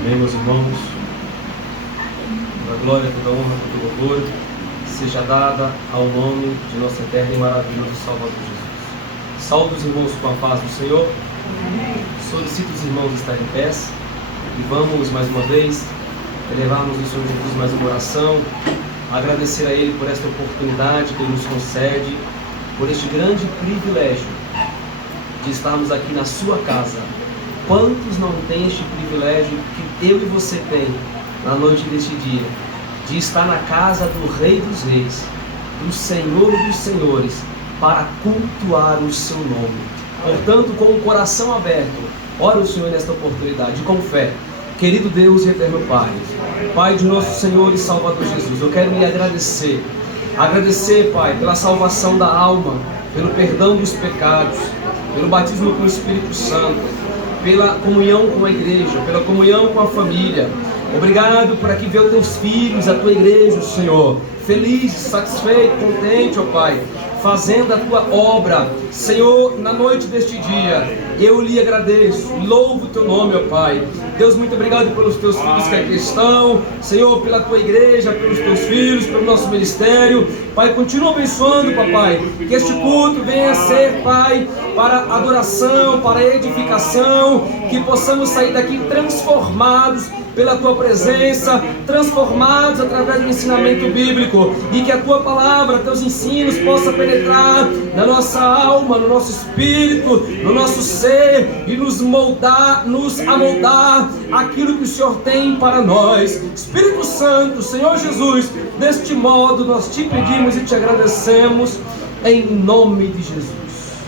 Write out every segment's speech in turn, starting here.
Amém, meus irmãos. Toda glória, toda honra, todo louvor seja dada ao nome de nosso eterno e maravilhoso Salvador Jesus. Saúdo os irmãos com a paz do Senhor. Solicito os irmãos estarem em pé e vamos mais uma vez elevarmos ao Senhor Jesus mais uma oração, agradecer a Ele por esta oportunidade que Ele nos concede, por este grande privilégio de estarmos aqui na sua casa. Quantos não têm este privilégio que eu e você tem na noite deste dia, de estar na casa do Rei dos Reis, do Senhor dos Senhores, para cultuar o seu nome. Portanto, com o coração aberto, ore o Senhor nesta oportunidade, com fé. Querido Deus e eterno Pai, Pai de nosso Senhor e Salvador Jesus, eu quero lhe agradecer, Pai, pela salvação da alma, pelo perdão dos pecados, pelo batismo com o Espírito Santo, pela comunhão com a igreja, pela comunhão com a família. Obrigado por aqui ver os teus filhos, a tua igreja, Senhor, feliz, satisfeito, contente, ó Pai, fazendo a tua obra. Senhor, na noite deste dia, eu lhe agradeço, louvo o teu nome, ó Pai. Deus, muito obrigado pelos teus filhos que aqui estão, Senhor, pela tua igreja, pelos teus filhos, pelo nosso ministério. Pai, continua abençoando, papai, que este culto venha a ser, Pai, para adoração, para edificação, que possamos sair daqui transformados pela tua presença, transformados através do ensinamento bíblico, e que a tua palavra, teus ensinos possam penetrar na nossa alma, no nosso espírito, no nosso ser, e nos moldar, nos amoldar aquilo que o Senhor tem para nós. Espírito Santo, Senhor Jesus, deste modo nós te pedimos e te agradecemos, em nome de Jesus.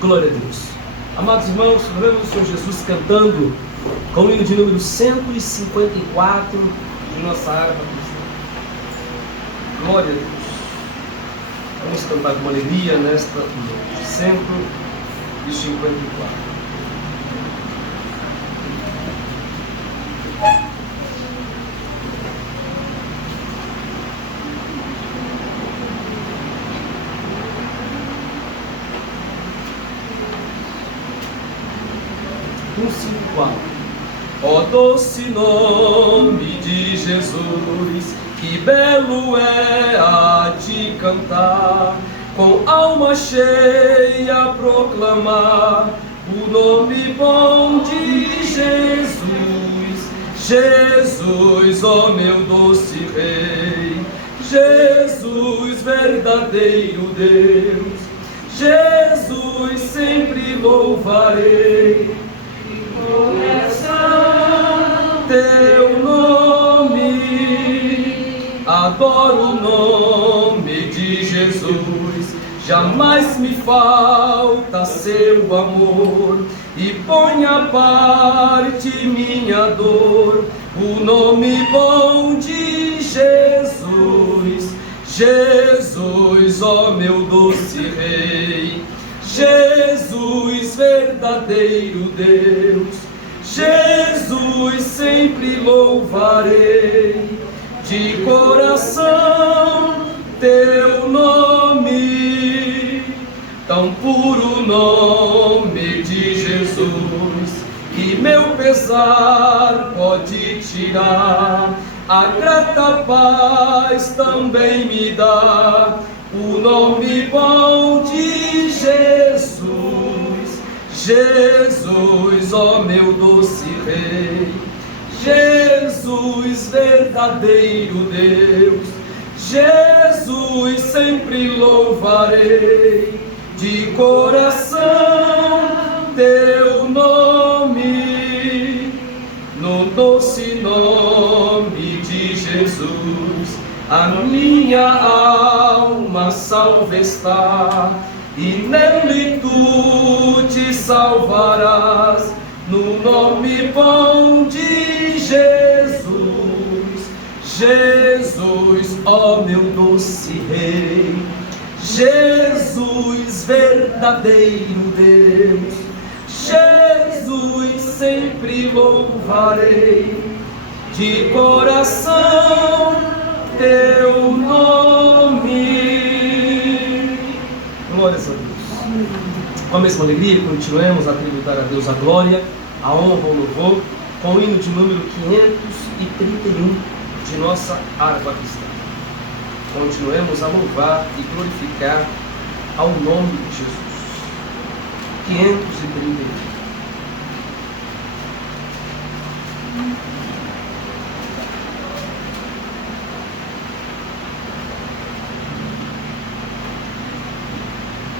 Glória a Deus. Amados irmãos, louvamos o Senhor Jesus cantando com o hino de número 154 de nossa harpa cristã. Glória a Deus. Vamos cantar com alegria nesta noite. 154. Ó doce nome de Jesus, que belo é a te cantar, com alma cheia proclamar o nome bom de Jesus. Jesus, ó meu doce Rei, Jesus, verdadeiro Deus, Jesus, sempre louvarei. Teu nome, adoro o nome de Jesus, jamais me falta seu amor, e põe à parte minha dor, o nome bom de Jesus. Jesus, ó meu doce Rei, Jesus, verdadeiro Deus, Jesus, sempre louvarei, de coração teu nome, tão puro nome de Jesus, que meu pesar pode tirar, a grata paz também me dá, o nome bom de Jesus. Jesus, ó meu doce Rei, Jesus, verdadeiro Deus, Jesus, sempre louvarei, de coração teu nome, no doce nome de Jesus, a minha alma salva está, e nele tu te salvarás, no nome bom de Jesus. Jesus, ó meu doce Rei, Jesus, verdadeiro Deus, Jesus, sempre louvarei, de coração teu nome. Glórias a Deus. Com a mesma alegria, continuemos a tributar a Deus a glória a honra, o louvor, com o hino de número 531 de nossa harpa cristã. Continuemos a louvar e glorificar ao nome de Jesus. 531.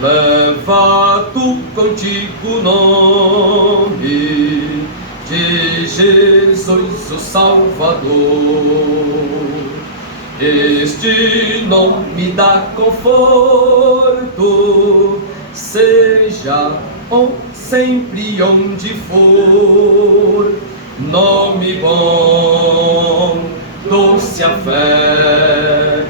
Leva tu contigo o nome de Jesus o Salvador. Este nome dá conforto, seja sempre onde for. Nome bom, doce a fé,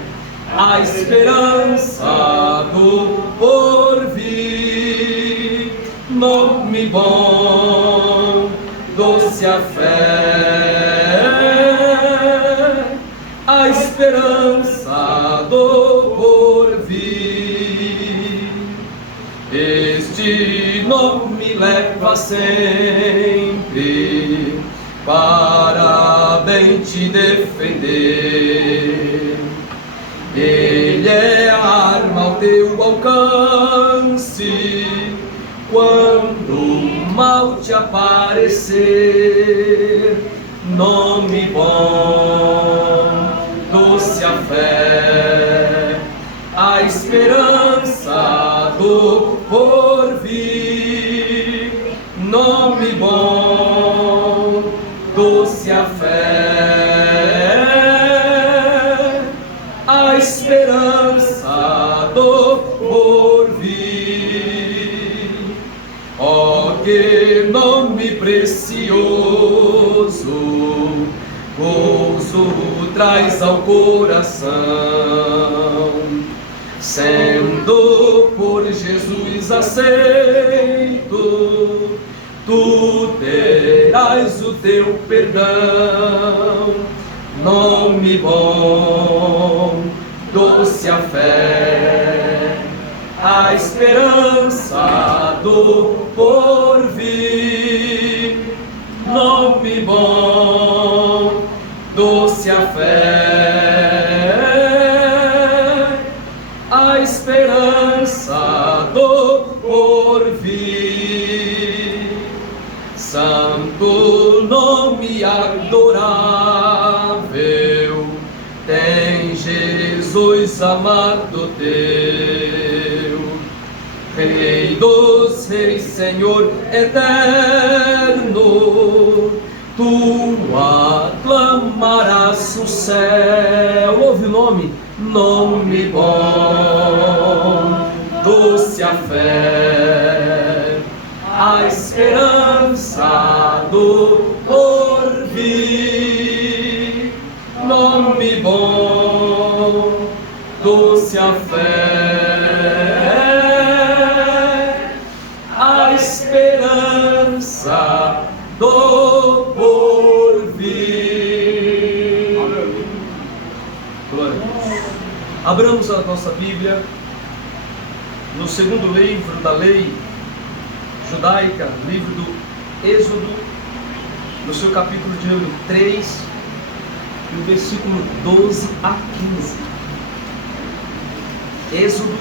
a esperança do porvir. Nome bom, doce a fé, a esperança do porvir. Este nome leva sempre para bem te defender. Ele é a arma ao teu alcance quando o mal te aparecer. Nome bom, doce a fé, a esperança do porvir. Nome bom, doce a fé, a esperança do porvir. Oh, que nome precioso, gozo traz ao coração. Sendo por Jesus aceito, tu terás o teu perdão. Nome bom, doce a fé, a esperança do porvir. Nome bom, doce a fé, a esperança do porvir. Santo nome adorável, tem Jesus amado teu. Rei dos reis, Senhor eterno, tu aclamarás o céu. Ouve o nome, nome bom, doce a fé, a esperança do porvir. Nome bom, doce a fé, a esperança do porvir. Glória a Deus. Abramos a nossa Bíblia no segundo livro da lei judaica, livro do Êxodo, no seu capítulo de número 3, no versículo 12 a 15. Êxodo,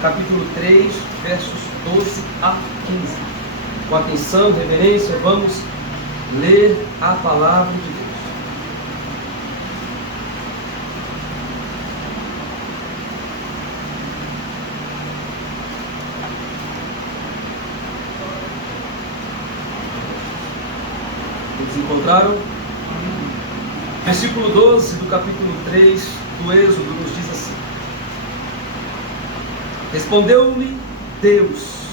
capítulo 3, versos 12 a 15. Com atenção, reverência, vamos ler a palavra de Deus. Eles encontraram? Versículo 12 do capítulo 3 do Êxodo nos diz assim: Respondeu-lhe Deus: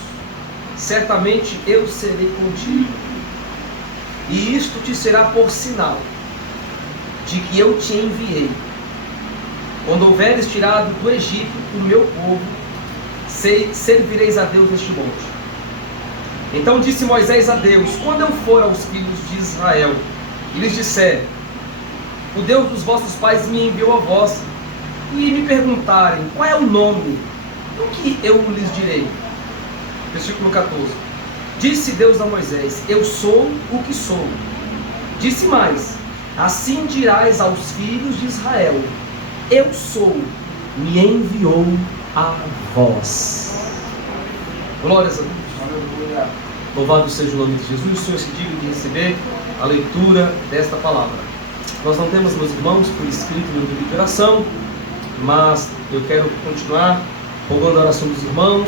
certamente eu serei contigo, e isto te será por sinal de que eu te enviei. Quando houveres tirado do Egito o meu povo, servireis a Deus neste monte. Então disse Moisés a Deus: quando eu for aos filhos de Israel e lhes disser: o Deus dos vossos pais me enviou a vós, e me perguntarem qual é o nome, o que eu lhes direi? Versículo 14: Disse Deus a Moisés: eu sou o que sou. Disse mais: assim dirás aos filhos de Israel: eu sou, me enviou a vós. Glórias a Deus. Louvado seja o nome de Jesus. O Senhor se diga de receber a leitura desta palavra. Nós não temos, meus irmãos, por escrito no livro de oração, mas eu quero continuar rogando a oração dos irmãos.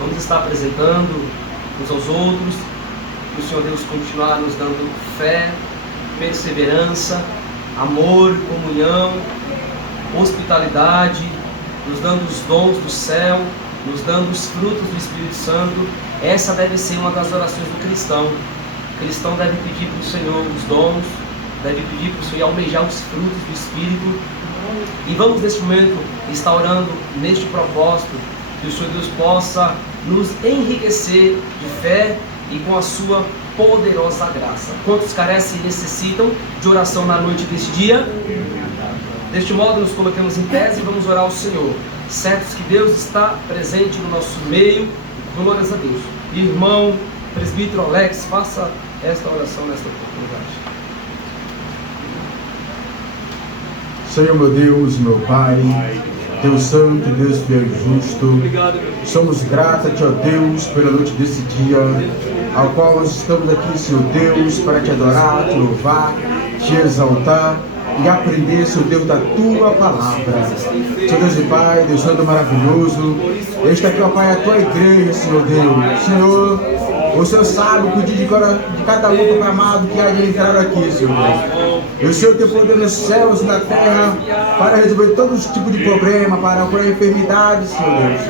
Vamos estar apresentando uns aos outros, que o Senhor Deus continuar nos dando fé, perseverança, amor, comunhão, hospitalidade, nos dando os dons do céu, nos dando os frutos do Espírito Santo. Essa deve ser uma das orações do cristão. O cristão deve pedir para o Senhor os dons, deve pedir para o Senhor almejar os frutos do Espírito. E vamos neste momento estar orando neste propósito, que o Senhor Deus possa nos enriquecer de fé e com a sua poderosa graça. Quantos carecem e necessitam de oração na noite deste dia? Deste modo nos colocamos em pé e vamos orar ao Senhor, certos que Deus está presente no nosso meio. Glórias a Deus. Irmão presbítero Alex, faça esta oração nesta oportunidade. Senhor meu Deus, meu Pai, Deus Santo, Deus fiel e justo, Obrigado, meu Deus. somos gratos a Ti, ó Deus, pela noite desse dia, ao qual nós estamos aqui, Senhor Deus, para Te adorar, Te louvar, Te exaltar e aprender, Senhor Deus, da Tua palavra. Senhor Deus e Pai, Deus Santo maravilhoso, esta aqui, ó Pai, é a Tua igreja, Senhor Deus. Senhor, o Senhor sabe o pedido de cada um, Pai amado, que há de entrar aqui, Senhor Deus. E o Senhor tem poder nos céus e na terra para resolver todos os tipos de problema, para curar enfermidades, Senhor Deus.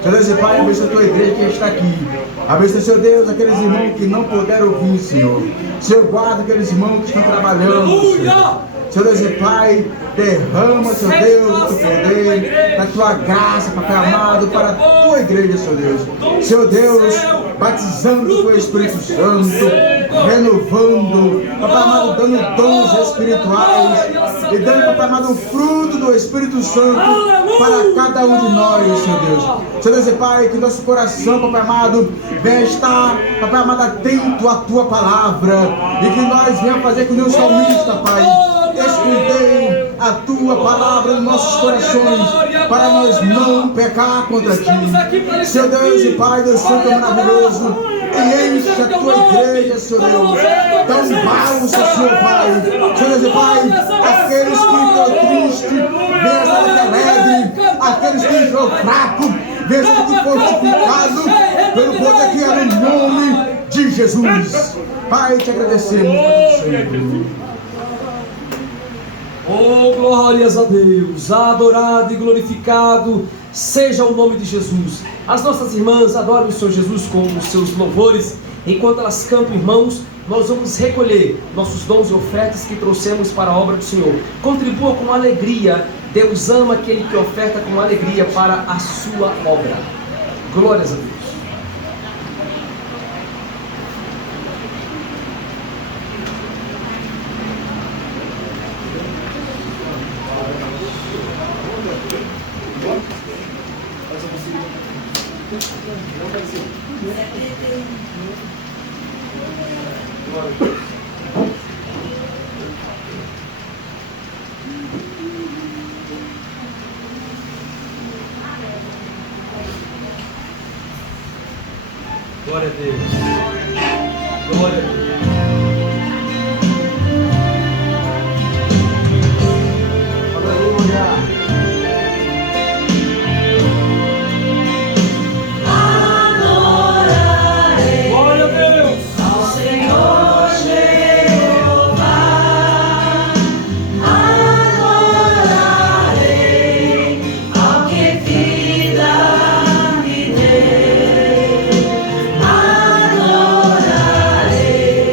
Senhor Deus e Pai, abençoa a Tua igreja que está aqui. Abençoa, Senhor Deus, aqueles irmãos que não puderam ouvir, Senhor. Senhor, guarda aqueles irmãos que estão trabalhando, Senhor. Senhor Deus e Pai, derrama, Senhor Deus, o Teu poder, a Tua graça, Pai amado, para a Tua igreja, Senhor Deus. Senhor Deus, batizando com o Espírito Santo, renovando, Pai amado, dando dons espirituais e dando, Pai amado, o fruto do Espírito Santo para cada um de nós, Senhor Deus. Senhor Deus e Pai, que nosso coração, Papai amado, venha estar, Papai amado, atento à Tua palavra e que nós venhamos fazer com o Deus salmista, Pai. Escondei a Tua palavra em nossos corações para nós não pecar contra Ti. Senhor Deus e Pai, Deus Santo maravilhoso, e enche a Tua igreja, Senhor Deus. Dá um bálsamo, Senhor Pai. Senhor Deus e Pai, aqueles que estão tristes, venha estar alegre. Aqueles que estão fracos, venha estar fortificado pelo poder que é no nome de Jesus. Pai, te agradecemos, Senhor. Oh, glórias a Deus, adorado e glorificado seja o nome de Jesus. As nossas irmãs adoram o Senhor Jesus com os seus louvores. Enquanto elas cantam, irmãos, nós vamos recolher nossos dons e ofertas que trouxemos para a obra do Senhor. Contribua com alegria. Deus ama aquele que oferta com alegria para a sua obra. Glórias a Deus. Glória a Deus. Glória a Deus. Adorarei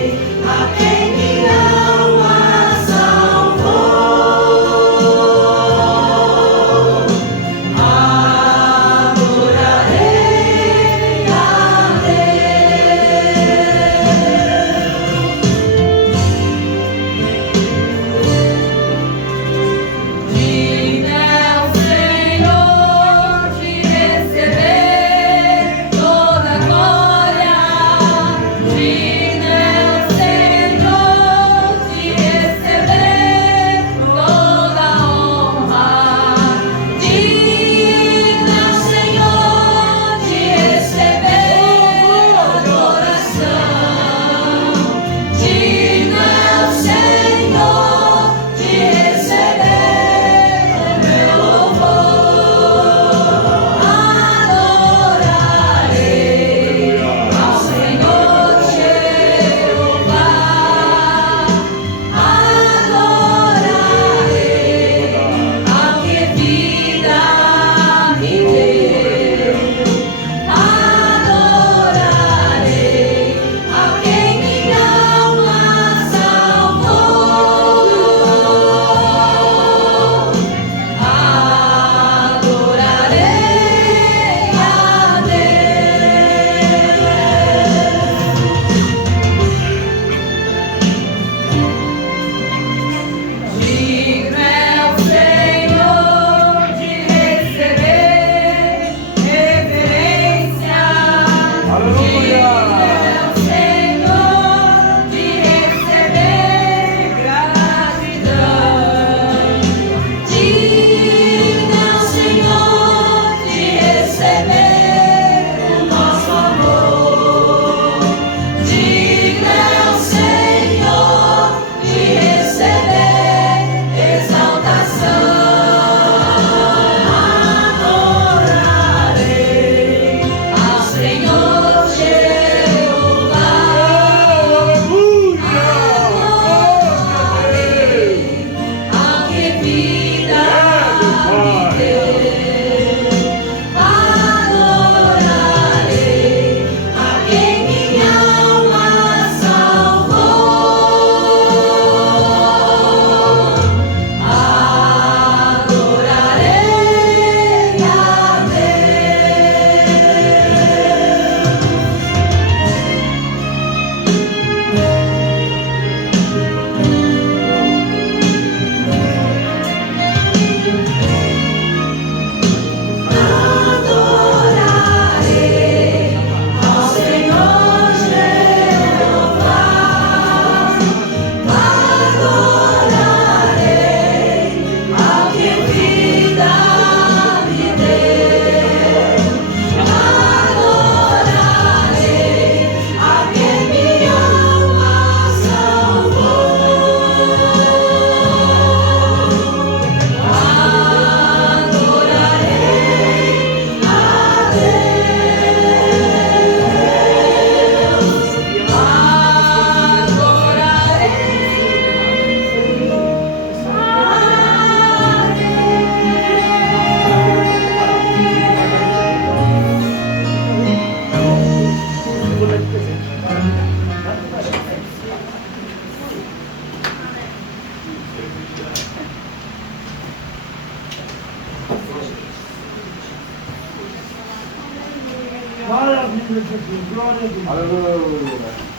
Aleluia.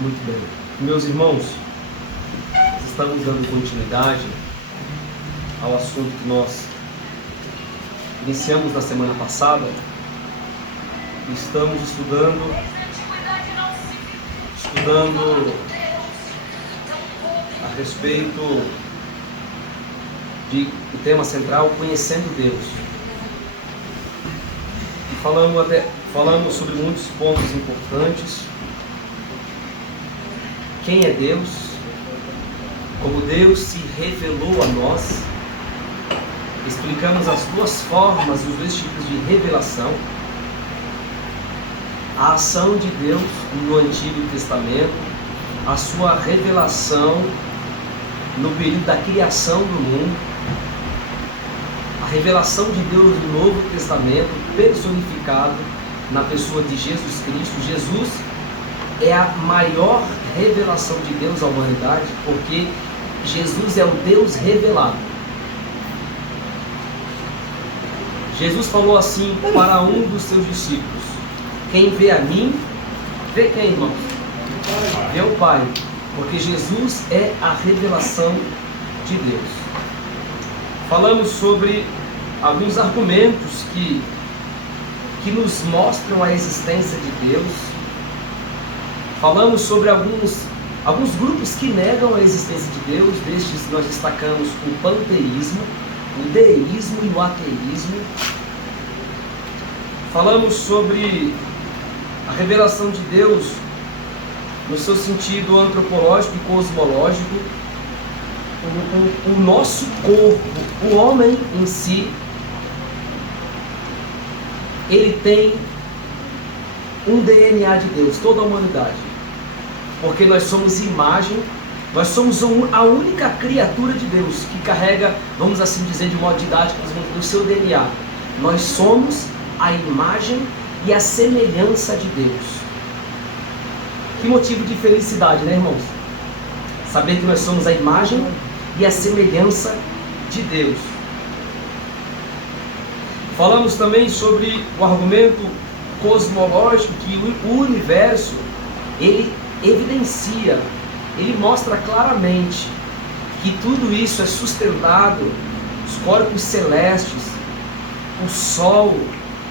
Muito bem. Meus irmãos, estamos dando continuidade ao assunto que nós iniciamos na semana passada. Estamos estudando a respeito do tema central, conhecendo Deus. E falamos sobre muitos pontos importantes. Quem é Deus? Como Deus se revelou a nós. Explicamos as duas formas, os dois tipos de revelação. A ação de Deus no Antigo Testamento, a sua revelação no período da criação do mundo, a revelação de Deus no Novo Testamento, personificado na pessoa de Jesus Cristo. Jesus é a maior revelação de Deus à humanidade, porque Jesus é o Deus revelado. Jesus falou assim para um dos seus discípulos: quem vê a mim, vê quem, irmãos? Vê o Pai, porque Jesus é a revelação de Deus. Falamos sobre alguns argumentos que nos mostram a existência de Deus. Falamos sobre alguns grupos que negam a existência de Deus. Destes nós destacamos o panteísmo, o deísmo e o ateísmo. Falamos sobre a revelação de Deus no seu sentido antropológico e cosmológico. O nosso corpo, o homem em si, ele tem um DNA de Deus, toda a humanidade. Porque nós somos imagem, nós somos a única criatura de Deus que carrega, vamos assim dizer de modo didático, o seu DNA. Nós somos a imagem e a semelhança de Deus. Que motivo de felicidade, né, irmãos? Saber que nós somos a imagem e a semelhança de Deus. Falamos também sobre o argumento cosmológico, que o universo, ele evidencia, ele mostra claramente que tudo isso é sustentado, os corpos celestes, o Sol,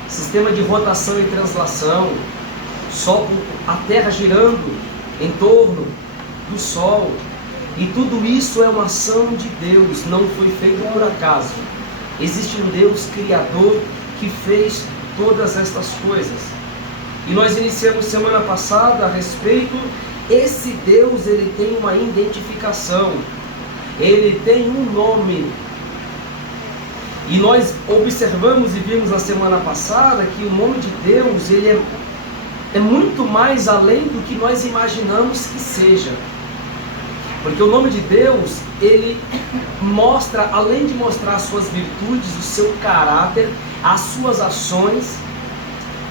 sistema de rotação e translação, a Terra girando em torno do Sol, e tudo isso é uma ação de Deus, não foi feito por acaso. Existe um Deus Criador que fez todas estas coisas. E nós iniciamos semana passada a respeito, esse Deus, ele tem uma identificação, ele tem um nome. E nós observamos e vimos na semana passada que o nome de Deus, ele é muito mais além do que nós imaginamos que seja. Porque o nome de Deus, ele mostra, além de mostrar as suas virtudes, o seu caráter, as suas ações.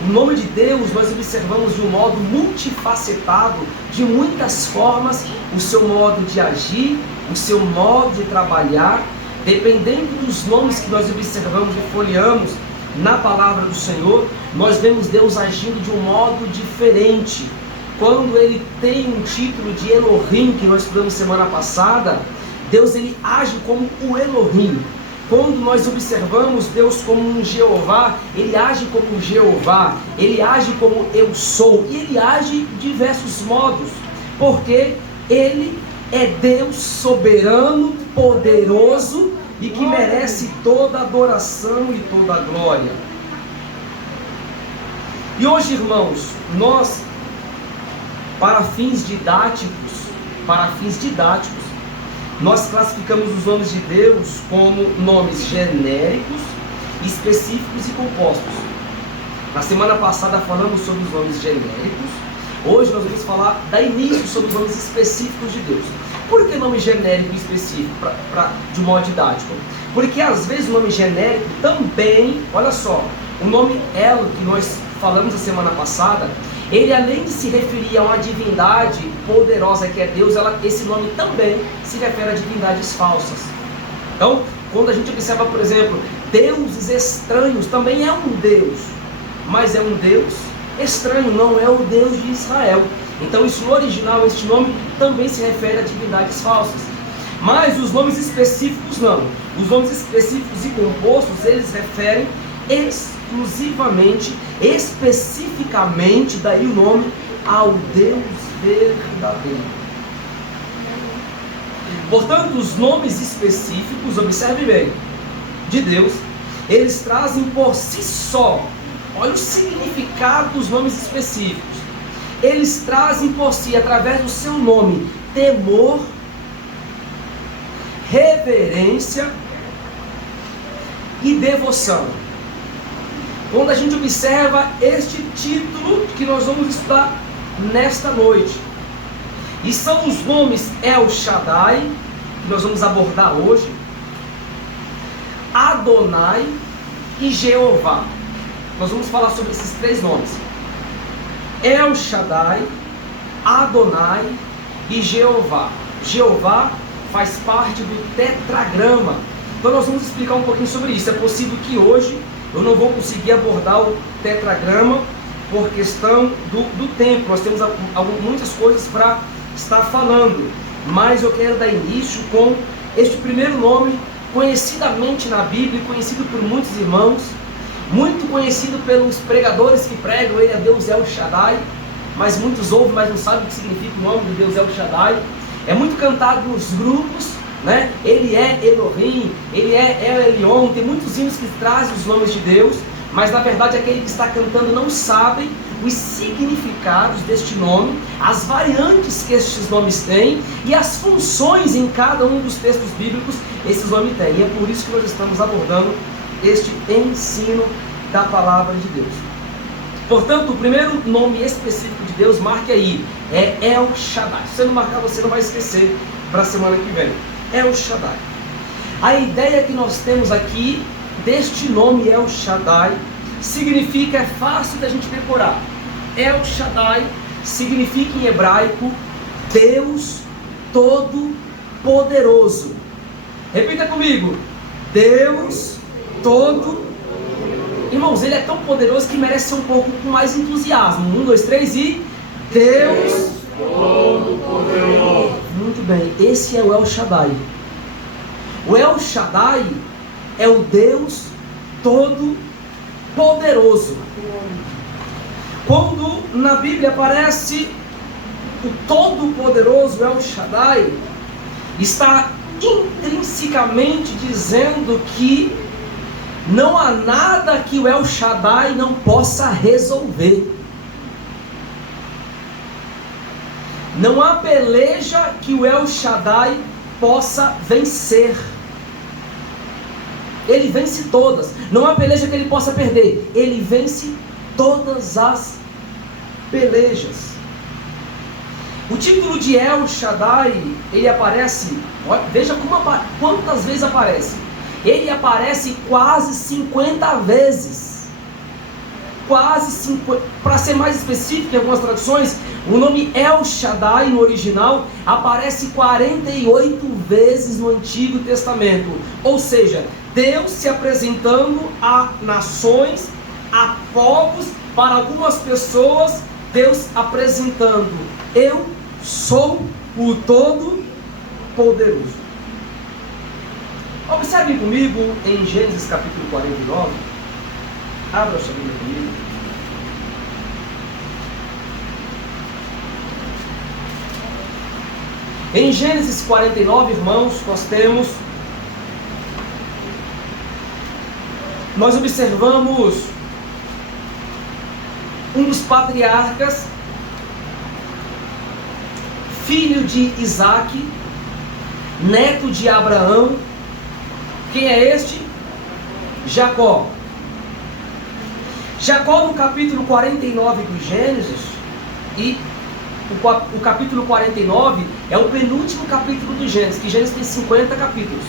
O nome de Deus nós observamos de um modo multifacetado, de muitas formas, o seu modo de agir, o seu modo de trabalhar. Dependendo dos nomes que nós observamos e folheamos na palavra do Senhor, nós vemos Deus agindo de um modo diferente. Quando ele tem um título de Elohim, que nós estudamos semana passada, Deus ele age como o Elohim. Quando nós observamos Deus como um Jeová, ele age como um Jeová, ele age como eu sou, e ele age de diversos modos, porque ele é Deus soberano, poderoso e que merece toda adoração e toda a glória. E hoje, irmãos, nós, para fins didáticos, nós classificamos os nomes de Deus como nomes genéricos específicos e compostos. Na semana passada falamos sobre os nomes genéricos. Hoje nós vamos falar, dar início sobre os nomes específicos de Deus. Por que nome genérico e específico, de modo didático? Porque às vezes o nome genérico também, olha só, o nome El, que nós falamos a semana passada, ele além de se referir a uma divindade poderosa que é Deus, esse nome também se refere a divindades falsas. Então, quando a gente observa, por exemplo, deuses estranhos, também é um Deus, mas é um Deus estranho, não é o Deus de Israel. Então isso no original, este nome também se refere a divindades falsas. Mas os nomes específicos não. Os nomes específicos e compostos, eles referem exclusivamente, especificamente, daí o nome, ao Deus verdadeiro. Portanto, os nomes específicos, observe bem, de Deus, eles trazem por si só, olha o significado dos nomes específicos. Eles trazem por si, através do seu nome, temor, reverência e devoção. Quando a gente observa este título que nós vamos estudar nesta noite, e são os nomes El Shaddai, que nós vamos abordar hoje, Adonai e Jeová. Nós vamos falar sobre esses três nomes: El Shaddai, Adonai e Jeová. Jeová faz parte do tetragrama. Então nós vamos explicar um pouquinho sobre isso. É possível que hoje eu não vou conseguir abordar o tetragrama por questão do tempo. Nós temos muitas coisas para estar falando, mas eu quero dar início com este primeiro nome, conhecidamente na Bíblia, conhecido por muitos irmãos, muito conhecido pelos pregadores que pregam, ele é Deus El Shaddai, mas muitos ouvem, mas não sabem o que significa o nome de Deus El Shaddai. É muito cantado nos grupos, né? Ele é Elohim, ele é El Elyon, tem muitos hinos que trazem os nomes de Deus, mas na verdade aquele que está cantando não sabe os significados deste nome, as variantes que estes nomes têm e as funções em cada um dos textos bíblicos esses nomes têm. E é por isso que nós estamos abordando este ensino da palavra de Deus. Portanto, o primeiro nome específico de Deus, marque aí, é El Shaddai. Se você não marcar, você não vai esquecer para a semana que vem. El Shaddai. A ideia que nós temos aqui deste nome El Shaddai significa, é fácil da gente decorar. El Shaddai significa em hebraico Deus Todo-Poderoso. Repita comigo: Deus Todo. Irmãos, ele é tão poderoso que merece ser um pouco com mais entusiasmo. 1, 2, 3 e Deus Todo-Poderoso. Muito bem, esse é o El Shaddai. O El Shaddai é o Deus Todo-Poderoso. Quando na Bíblia aparece o Todo-Poderoso El Shaddai, está intrinsecamente dizendo que não há nada que o El Shaddai não possa resolver. Não há peleja que o El Shaddai possa vencer. Ele vence todas. Não há peleja que ele possa perder. Ele vence todas as pelejas. O título de El Shaddai, ele aparece, veja quantas vezes aparece. Ele aparece quase 50 vezes. Quase 50. Para ser mais específico, em algumas traduções, o nome El Shaddai no original aparece 48 vezes no Antigo Testamento. Ou seja, Deus se apresentando a nações, a povos, para algumas pessoas, Deus apresentando: eu sou o Todo-Poderoso. Observem comigo em Gênesis capítulo 49. Abra a sua Bíblia comigo. Em Gênesis 49, irmãos, nós observamos um dos patriarcas, filho de Isaac, neto de Abraão. Quem é este? Jacó. Jacó, no capítulo 49 do Gênesis, e o capítulo 49 é o penúltimo capítulo do Gênesis, que Gênesis tem 50 capítulos.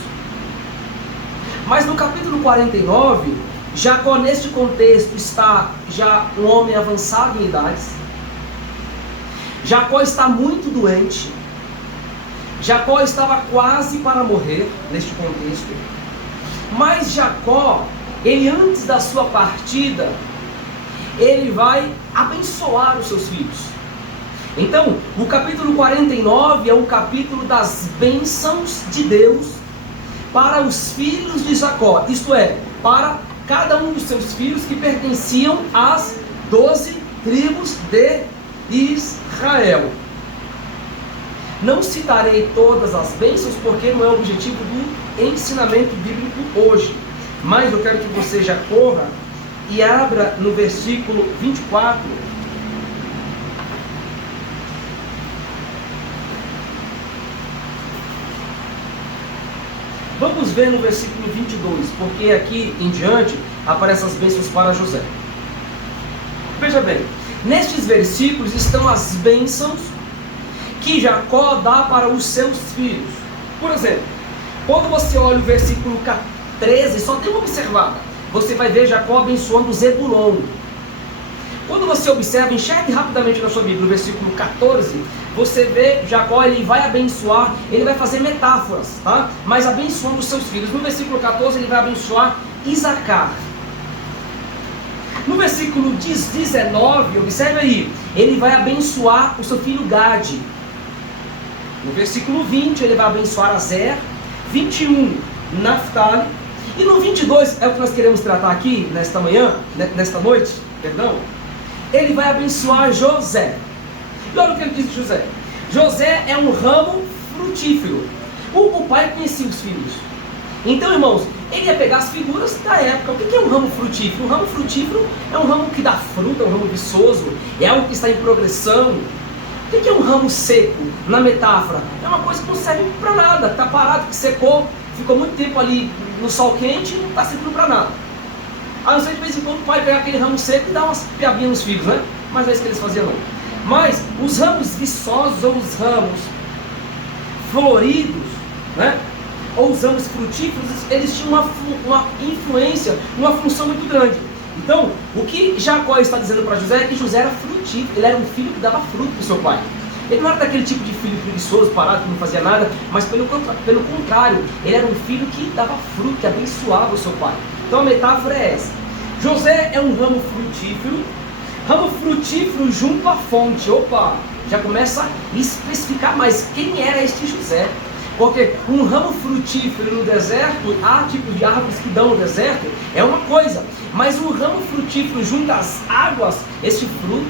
Mas no capítulo 49, Jacó, neste contexto, está já um homem avançado em idades. Jacó está muito doente. Jacó estava quase para morrer, neste contexto. Mas Jacó, ele antes da sua partida, ele vai abençoar os seus filhos. Então, o capítulo 49 é o capítulo das bênçãos de Deus para os filhos de Jacó, isto é, para cada um dos seus filhos que pertenciam às 12 tribos de Israel. Não citarei todas as bênçãos porque não é o objetivo do ensinamento bíblico hoje, mas eu quero que você já corra e abra no versículo 24. Vamos ver no versículo 22, porque aqui em diante aparecem as bênçãos para José. Veja bem, nestes versículos estão as bênçãos que Jacó dá para os seus filhos. Por exemplo, quando você olha o versículo 13, só tem uma observada. Você vai ver Jacó abençoando Zebulon. Quando você observa, enxergue rapidamente na sua Bíblia, no versículo 14, você vê Jacó, ele vai abençoar, ele vai fazer metáforas, tá? Mas abençoando os seus filhos. No versículo 14, ele vai abençoar Isacar. No versículo 19, observe aí, ele vai abençoar o seu filho Gade. No versículo 20, ele vai abençoar Azer. 21, Naftali. E no 22, é o que nós queremos tratar aqui, nesta manhã, nesta noite, perdão. Ele vai abençoar José. E olha o que ele diz de José. José é um ramo frutífero. O pai conhecia os filhos. Então, irmãos, ele ia pegar as figuras da época. O que é um ramo frutífero? Um ramo frutífero é um ramo que dá fruta, é um ramo viçoso, é algo que está em progressão. O que é um ramo seco? Na metáfora, é uma coisa que não serve para nada, está parado, que secou, ficou muito tempo ali no sol quente e não está servindo para nada. A não ser de vez em quando o pai pegar aquele ramo seco e dar umas piabinhas nos filhos, né? Mas não é isso que eles faziam não. Mas os ramos viçosos ou os ramos floridos, né? Ou os ramos frutíferos, eles tinham uma influência, uma função muito grande. Então, o que Jacó está dizendo para José é que José era frutífero, ele era um filho que dava fruto para o seu pai. Ele não era daquele tipo de filho preguiçoso, parado, que não fazia nada, mas pelo contrário, ele era um filho que dava fruto, que abençoava o seu pai. Então a metáfora é essa. José é um ramo frutífero junto à fonte. Opa, já começa a especificar mais quem era este José. Porque um ramo frutífero no deserto, há tipos de árvores que dão no deserto, é uma coisa. Mas um ramo frutífero junto às águas, esse fruto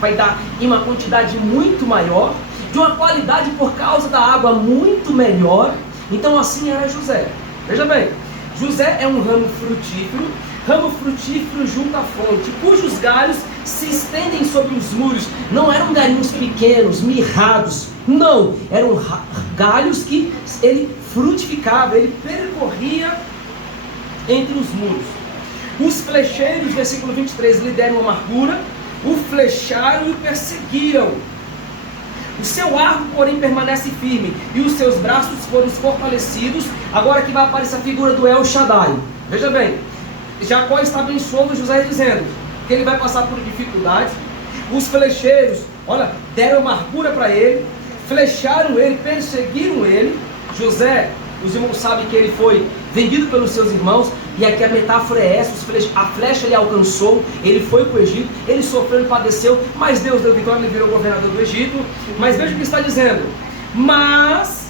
vai dar em uma quantidade muito maior, de uma qualidade por causa da água muito melhor. Então assim era José. Veja bem, José é um ramo frutífero junto à fonte, cujos galhos se estendem sobre os muros. Não eram galinhos pequenos, mirrados, não, eram galhos que ele frutificava, ele percorria entre os muros. Os flecheiros, versículo 23, lhe deram amargura, o flecharam e o perseguiram. O seu arco, porém, permanece firme, e os seus braços foram fortalecidos. Agora que vai aparecer a figura do El Shaddai. Veja bem, Jacó está abençoando José, dizendo que ele vai passar por dificuldades. Os flecheiros, olha, deram amargura para ele, flecharam ele, perseguiram ele. José, os irmãos sabem que ele foi vendido pelos seus irmãos, e aqui a metáfora é essa: a flecha ele alcançou, ele foi para o Egito, ele sofreu, ele padeceu, mas Deus deu vitória, ele virou governador do Egito. Mas veja o que está dizendo: mas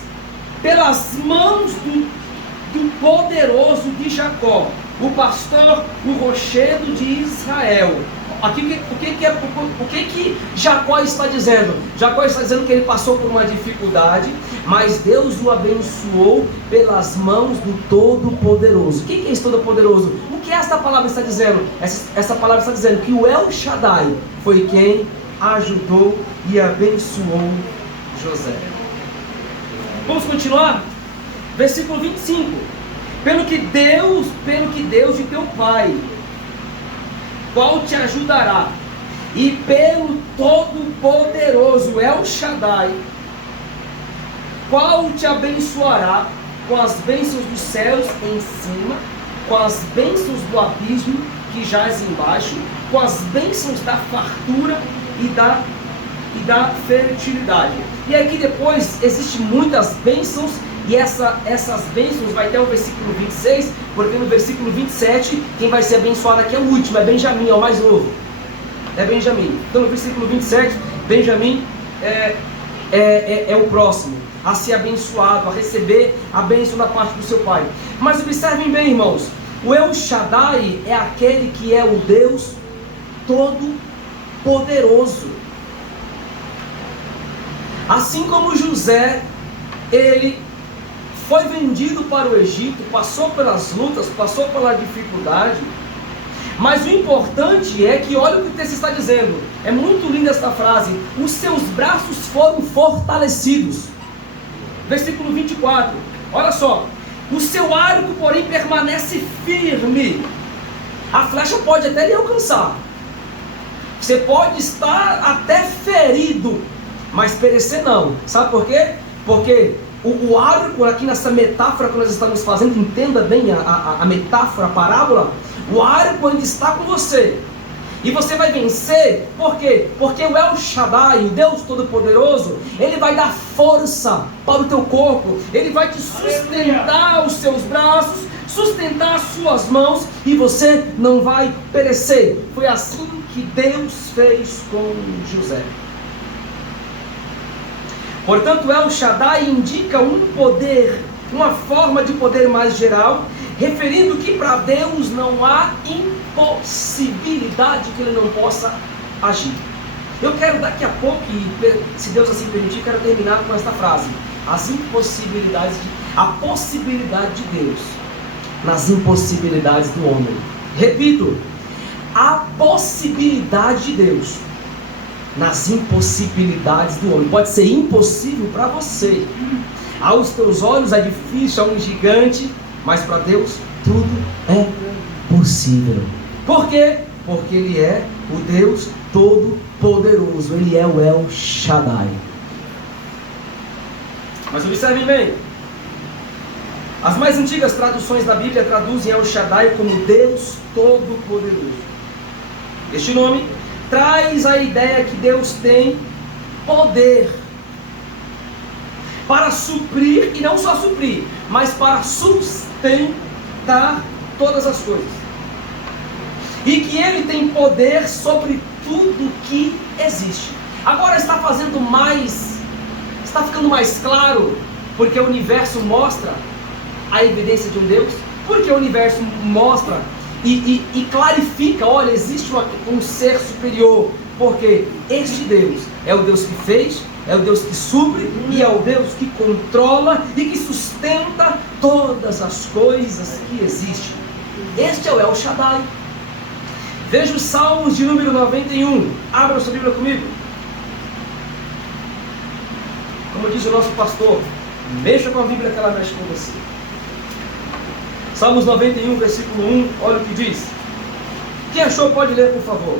pelas mãos do poderoso de Jacó, o pastor, o rochedo de Israel. Aqui o que Jacó está dizendo? Jacó está dizendo que ele passou por uma dificuldade, mas Deus o abençoou pelas mãos do Todo-Poderoso. O que é esse Todo-Poderoso? O que esta palavra está dizendo? Essa palavra está dizendo que o El Shaddai foi quem ajudou e abençoou José. Vamos continuar? Versículo 25. Pelo que Deus de teu Pai, qual te ajudará, e pelo Todo-Poderoso El Shaddai, qual te abençoará com as bênçãos dos céus em cima, com as bênçãos do abismo que jaz embaixo, com as bênçãos da fartura e da fertilidade. E aqui depois existem muitas bênçãos, e essas bênçãos vai até o versículo 26, porque no versículo 27, quem vai ser abençoado aqui é o último, é Benjamim, é o mais novo. É Benjamim. Então no versículo 27, Benjamim é o próximo a ser abençoado, a receber a bênção da parte do seu pai. Mas observem bem, irmãos, o El Shaddai é aquele que é o Deus Todo-Poderoso. Assim como José, ele foi vendido para o Egito, passou pelas lutas, passou pela dificuldade, mas o importante é que, olha o que o texto está dizendo, é muito linda esta frase: os seus braços foram fortalecidos. Versículo 24, olha só: o seu arco, porém, permanece firme. A flecha pode até lhe alcançar, você pode estar até ferido, mas perecer não. Sabe por quê? Porque o arco, aqui nessa metáfora que nós estamos fazendo, entenda bem a metáfora, a parábola, o arco ainda está com você, e você vai vencer. Por quê? Porque o El Shaddai, o Deus Todo-Poderoso, Ele vai dar força para o teu corpo, Ele vai te sustentar os seus braços, sustentar as suas mãos, e você não vai perecer. Foi assim que Deus fez com José. Portanto, El Shaddai indica um poder, uma forma de poder mais geral, referindo que para Deus não há impossibilidade que Ele não possa agir. Eu quero daqui a pouco, e se Deus assim permitir, quero terminar com esta frase: as impossibilidades, a possibilidade de Deus nas impossibilidades do homem. Repito, a possibilidade de Deus nas impossibilidades do homem. Pode ser impossível para você, aos teus olhos é difícil, é um gigante, mas para Deus tudo é possível. Por quê? Porque Ele é o Deus Todo-Poderoso, Ele é o El Shaddai. Mas observem bem, as mais antigas traduções da Bíblia traduzem El Shaddai como Deus Todo-Poderoso. Este nome traz a ideia que Deus tem poder para suprir, e não só suprir, mas para sustentar todas as coisas, e que Ele tem poder sobre tudo que existe. Agora está ficando mais claro, porque o universo mostra a evidência de um Deus, porque o universo mostra e clarifica: olha, existe um ser superior, porque este Deus é o Deus que fez, é o Deus que supre, e é o Deus que controla e que sustenta todas as coisas que existem. Este é o El Shaddai. Veja os Salmos de número 91. Abra sua Bíblia comigo. Como diz o nosso pastor, mexa com a Bíblia que ela mexe com você. Salmos 91, versículo 1, olha o que diz. Quem achou pode ler, por favor.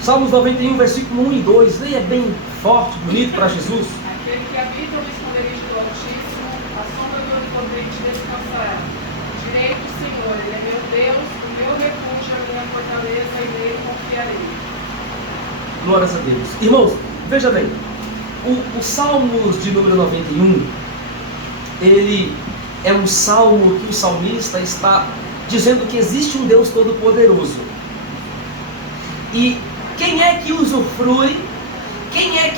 Salmos 91, versículo 1 e 2. Leia bem forte, bonito para Jesus. Aquele que habita no esconderijo do Altíssimo, a sombra do Onipotente descansará. Direi do Senhor, Ele é meu Deus, o meu refúgio, a minha fortaleza, e nele confiarei. Glórias a Deus. Irmãos, veja bem, o Salmos de número 91, ele é um salmo que o salmista está dizendo que existe um Deus Todo-Poderoso. E quem é que usufrui, quem é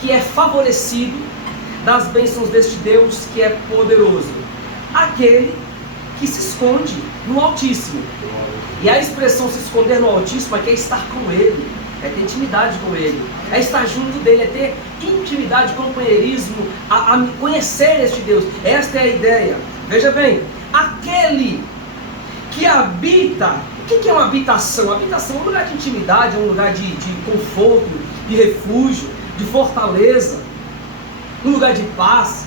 que é favorecido das bênçãos deste Deus que é poderoso? Aquele que se esconde no Altíssimo. E a expressão se esconder no Altíssimo é que é estar com Ele, é ter intimidade com Ele, é estar junto dEle, é ter intimidade, companheirismo, a conhecer este Deus. Esta é a ideia. Veja bem, aquele que habita. O que é uma habitação? Habitação é um lugar de intimidade, é um lugar de conforto, de refúgio, de fortaleza. um lugar de paz.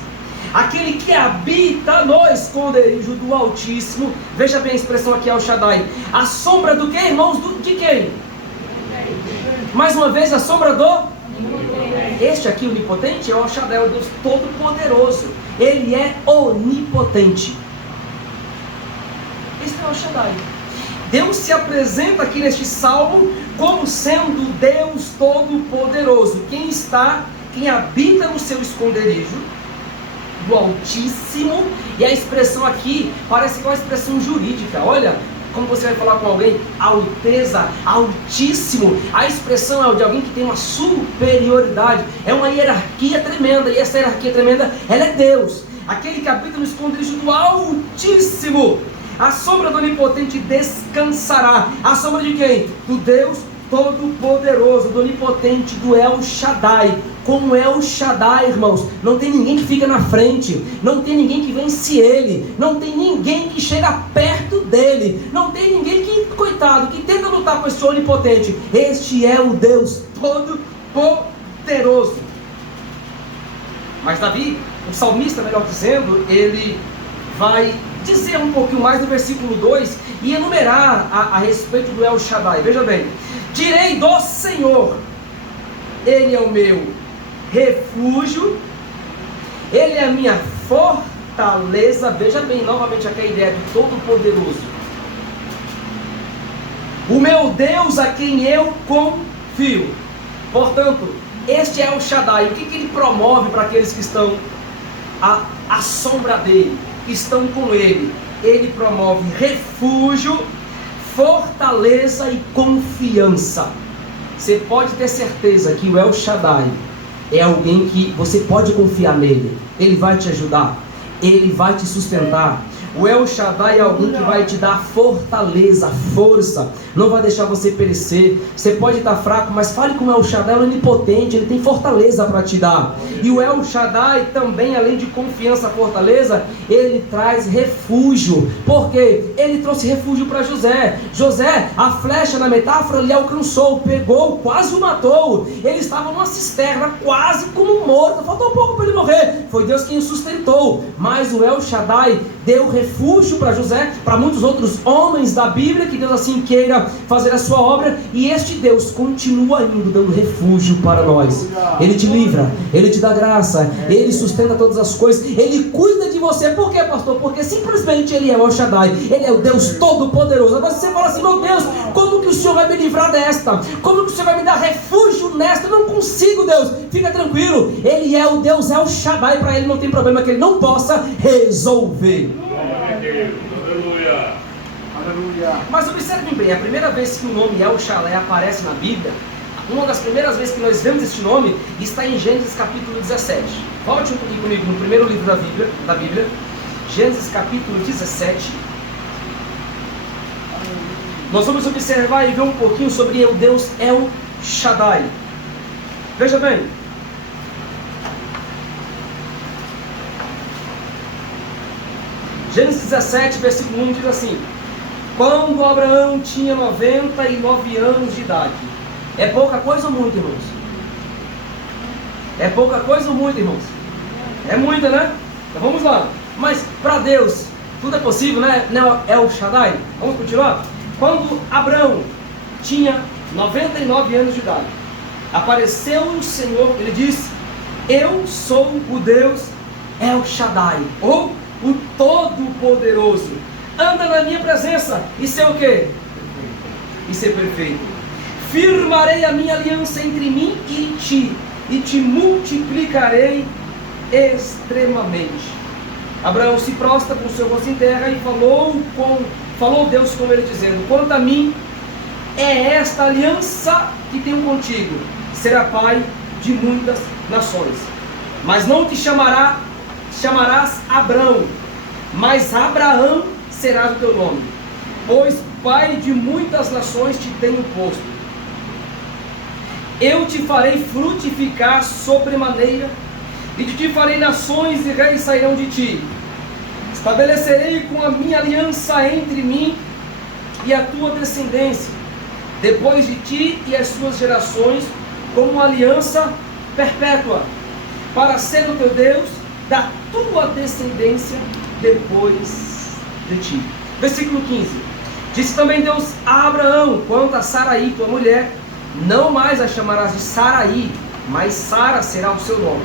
Aquele que habita no esconderijo do Altíssimo. Veja bem a expressão aqui, El Shaddai. A sombra do que, irmãos? De quem? Mais uma vez, a sombra do? Este aqui, onipotente, é o El Shaddai, é o Deus Todo-Poderoso. Ele é onipotente. Este é o El Shaddai. Deus se apresenta aqui neste salmo como sendo Deus Todo-Poderoso. Quem habita no seu esconderijo do Altíssimo. E a expressão aqui parece que é uma expressão jurídica. Olha como você vai falar com alguém: alteza, altíssimo. A expressão é de alguém que tem uma superioridade, é uma hierarquia tremenda. E essa hierarquia tremenda, ela é Deus, aquele que habita no esconderijo do Altíssimo. A sombra do Onipotente descansará. A sombra de quem? Do Deus Todo-Poderoso, do Onipotente, do El Shaddai. Como El Shaddai, irmãos, não tem ninguém que fica na frente, não tem ninguém que vence ele, não tem ninguém que chega perto dele, não tem ninguém que, coitado, que tenta lutar com esse Onipotente. Este é o Deus Todo-Poderoso. Mas Davi, o salmista, melhor dizendo, ele vai dizer um pouquinho mais no versículo 2 e enumerar a respeito do El Shaddai. Veja bem: direi do Senhor, Ele é o meu refúgio, Ele é a minha fortaleza. Veja bem, novamente aqui a ideia do Todo-Poderoso. O meu Deus, a quem eu confio. Portanto, este é o Shaddai. O que ele promove para aqueles que estão à sombra dele, que estão com ele? Ele promove refúgio, fortaleza e confiança. Você pode ter certeza que o El Shaddai é alguém que você pode confiar nele. Ele vai te ajudar, ele vai te sustentar. O El Shaddai é alguém que vai te dar fortaleza, força, não vai deixar você perecer. Você pode estar fraco, mas fale com o El Shaddai, ele é onipotente, ele tem fortaleza para te dar. E o El Shaddai também, além de confiança, fortaleza, ele traz refúgio. Por quê? Ele trouxe refúgio para José. José, a flecha na metáfora, lhe alcançou, pegou, quase o matou. Ele estava numa cisterna, quase como morto, faltou pouco para ele morrer. Foi Deus quem o sustentou. Mas o El Shaddai deu refúgio para José, para muitos outros homens da Bíblia, que Deus assim queira fazer a sua obra. E este Deus continua indo dando refúgio para nós. Ele te livra, ele te dá graça, ele sustenta todas as coisas, ele cuida de você. Por quê, pastor? Porque simplesmente ele é o El Shaddai, ele é o Deus Todo-Poderoso. Agora você fala assim: meu Deus, como que o Senhor vai me livrar desta? Como que o Senhor vai me dar refúgio nesta? Eu não consigo, Deus. Fica tranquilo, ele é o Deus El Shaddai. Para ele não tem problema que ele não possa resolver. Aleluia. Aleluia. Mas observem bem, a primeira vez que o nome El Shaddai aparece na Bíblia, uma das primeiras vezes que nós vemos este nome, está em Gênesis capítulo 17. Volte um pouquinho comigo no primeiro livro da Bíblia, Gênesis capítulo 17. Nós vamos observar e ver um pouquinho sobre o Deus El Shaddai. Veja bem, Gênesis 17, versículo 1 diz assim: quando Abraão tinha 99 anos de idade. É pouca coisa ou muito, irmãos? É pouca coisa ou muito, irmãos? É muita, né? Então vamos lá. Mas para Deus tudo é possível, né? É o Shaddai. Vamos continuar? Quando Abraão tinha 99 anos de idade, apareceu o Senhor, ele disse: eu sou o Deus El Shaddai, ou o Todo-Poderoso. Anda na minha presença e ser o quê? E ser perfeito. Firmarei a minha aliança entre mim e te multiplicarei extremamente. Abraão se prostra com o seu rosto em terra e falou Deus com ele, dizendo: quanto a mim, é esta aliança que tenho contigo, será pai de muitas nações. Mas não te chamarás Abrão, mas Abraão será o teu nome, pois pai de muitas nações te tenho posto. Eu te farei frutificar sobremaneira, e de ti farei nações e reis sairão de ti. Estabelecerei com a minha aliança entre mim e a tua descendência, depois de ti e as suas gerações, como uma aliança perpétua. para ser o teu Deus, da tua descendência depois de ti. Versículo 15. Disse também Deus a Abraão: quanto a Saraí, tua mulher, não mais a chamarás de Saraí, mas Sara será o seu nome.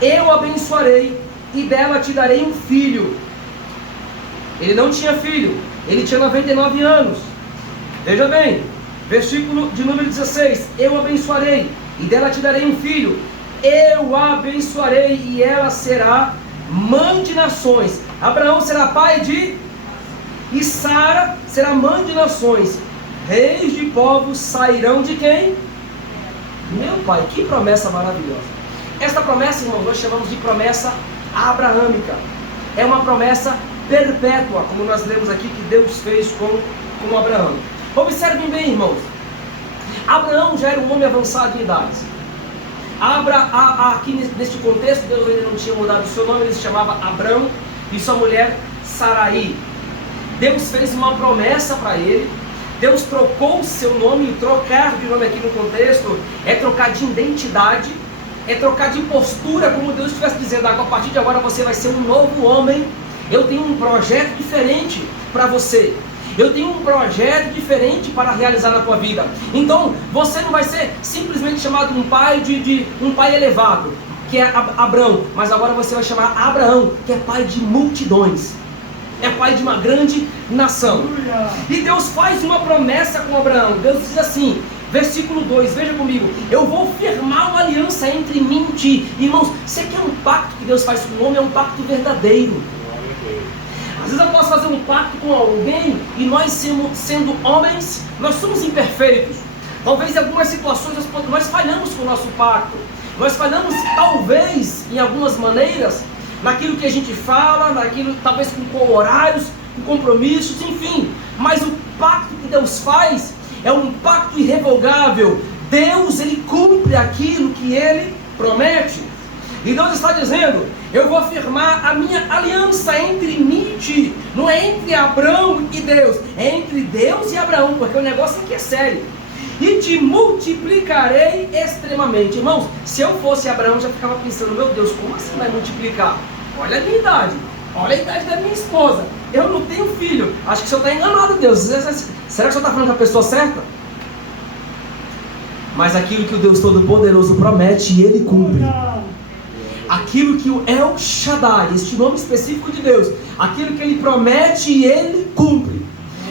Eu a abençoarei e dela te darei um filho. Ele não tinha filho, ele tinha 99 anos. Veja bem, versículo de número 16: eu a abençoarei e dela te darei um filho. Eu a abençoarei e ela será mãe de nações. Abraão será pai de... e Sara será mãe de nações. Reis de povos sairão de quem? Meu pai, que promessa maravilhosa. Esta promessa, irmão, nós chamamos de promessa abraâmica. É uma promessa perpétua, como nós lemos aqui, que Deus fez com Abraão. Observem bem, irmãos. Abraão já era um homem avançado em idade. Aqui neste contexto, Deus ainda não tinha mudado o seu nome, ele se chamava Abrão, e sua mulher Saraí. Deus fez uma promessa para ele. Deus trocou o seu nome. E trocar de nome aqui no contexto é trocar de identidade, é trocar de postura, como Deus estivesse dizendo: a partir de agora você vai ser um novo homem. Eu tenho um projeto diferente para você. Eu tenho um projeto diferente para realizar na tua vida. Então, você não vai ser simplesmente chamado um pai um pai elevado, que é Abrão, mas agora você vai chamar Abraão, que é pai de multidões. É pai de uma grande nação. E Deus faz uma promessa com Abraão. Deus diz assim, versículo 2, veja comigo: eu vou firmar uma aliança entre mim e ti. Irmãos, você quer um pacto que Deus faz com o homem? É um pacto verdadeiro. Às vezes eu posso fazer um pacto com alguém e nós sendo homens, nós somos imperfeitos. Talvez em algumas situações nós falhamos com o nosso pacto. Nós falhamos talvez em algumas maneiras naquilo que a gente fala, naquilo talvez com horários, com compromissos, enfim. Mas o pacto que Deus faz é um pacto irrevogável. Deus, ele cumpre aquilo que ele promete. E Deus está dizendo: eu vou firmar a minha aliança entre mim e ti. Não é entre Abraão e Deus, é entre Deus e Abraão, porque o negócio aqui é sério. E te multiplicarei extremamente. Irmãos, se eu fosse Abraão, já ficava pensando: meu Deus, como assim vai multiplicar? Olha a minha idade, olha a idade da minha esposa, eu não tenho filho. Acho que o senhor está enganado, Deus. Será que o senhor está falando com a pessoa certa? Mas aquilo que o Deus Todo-Poderoso promete, ele cumpre. Aquilo que o El Shaddai, este nome específico de Deus, aquilo que ele promete, ele cumpre.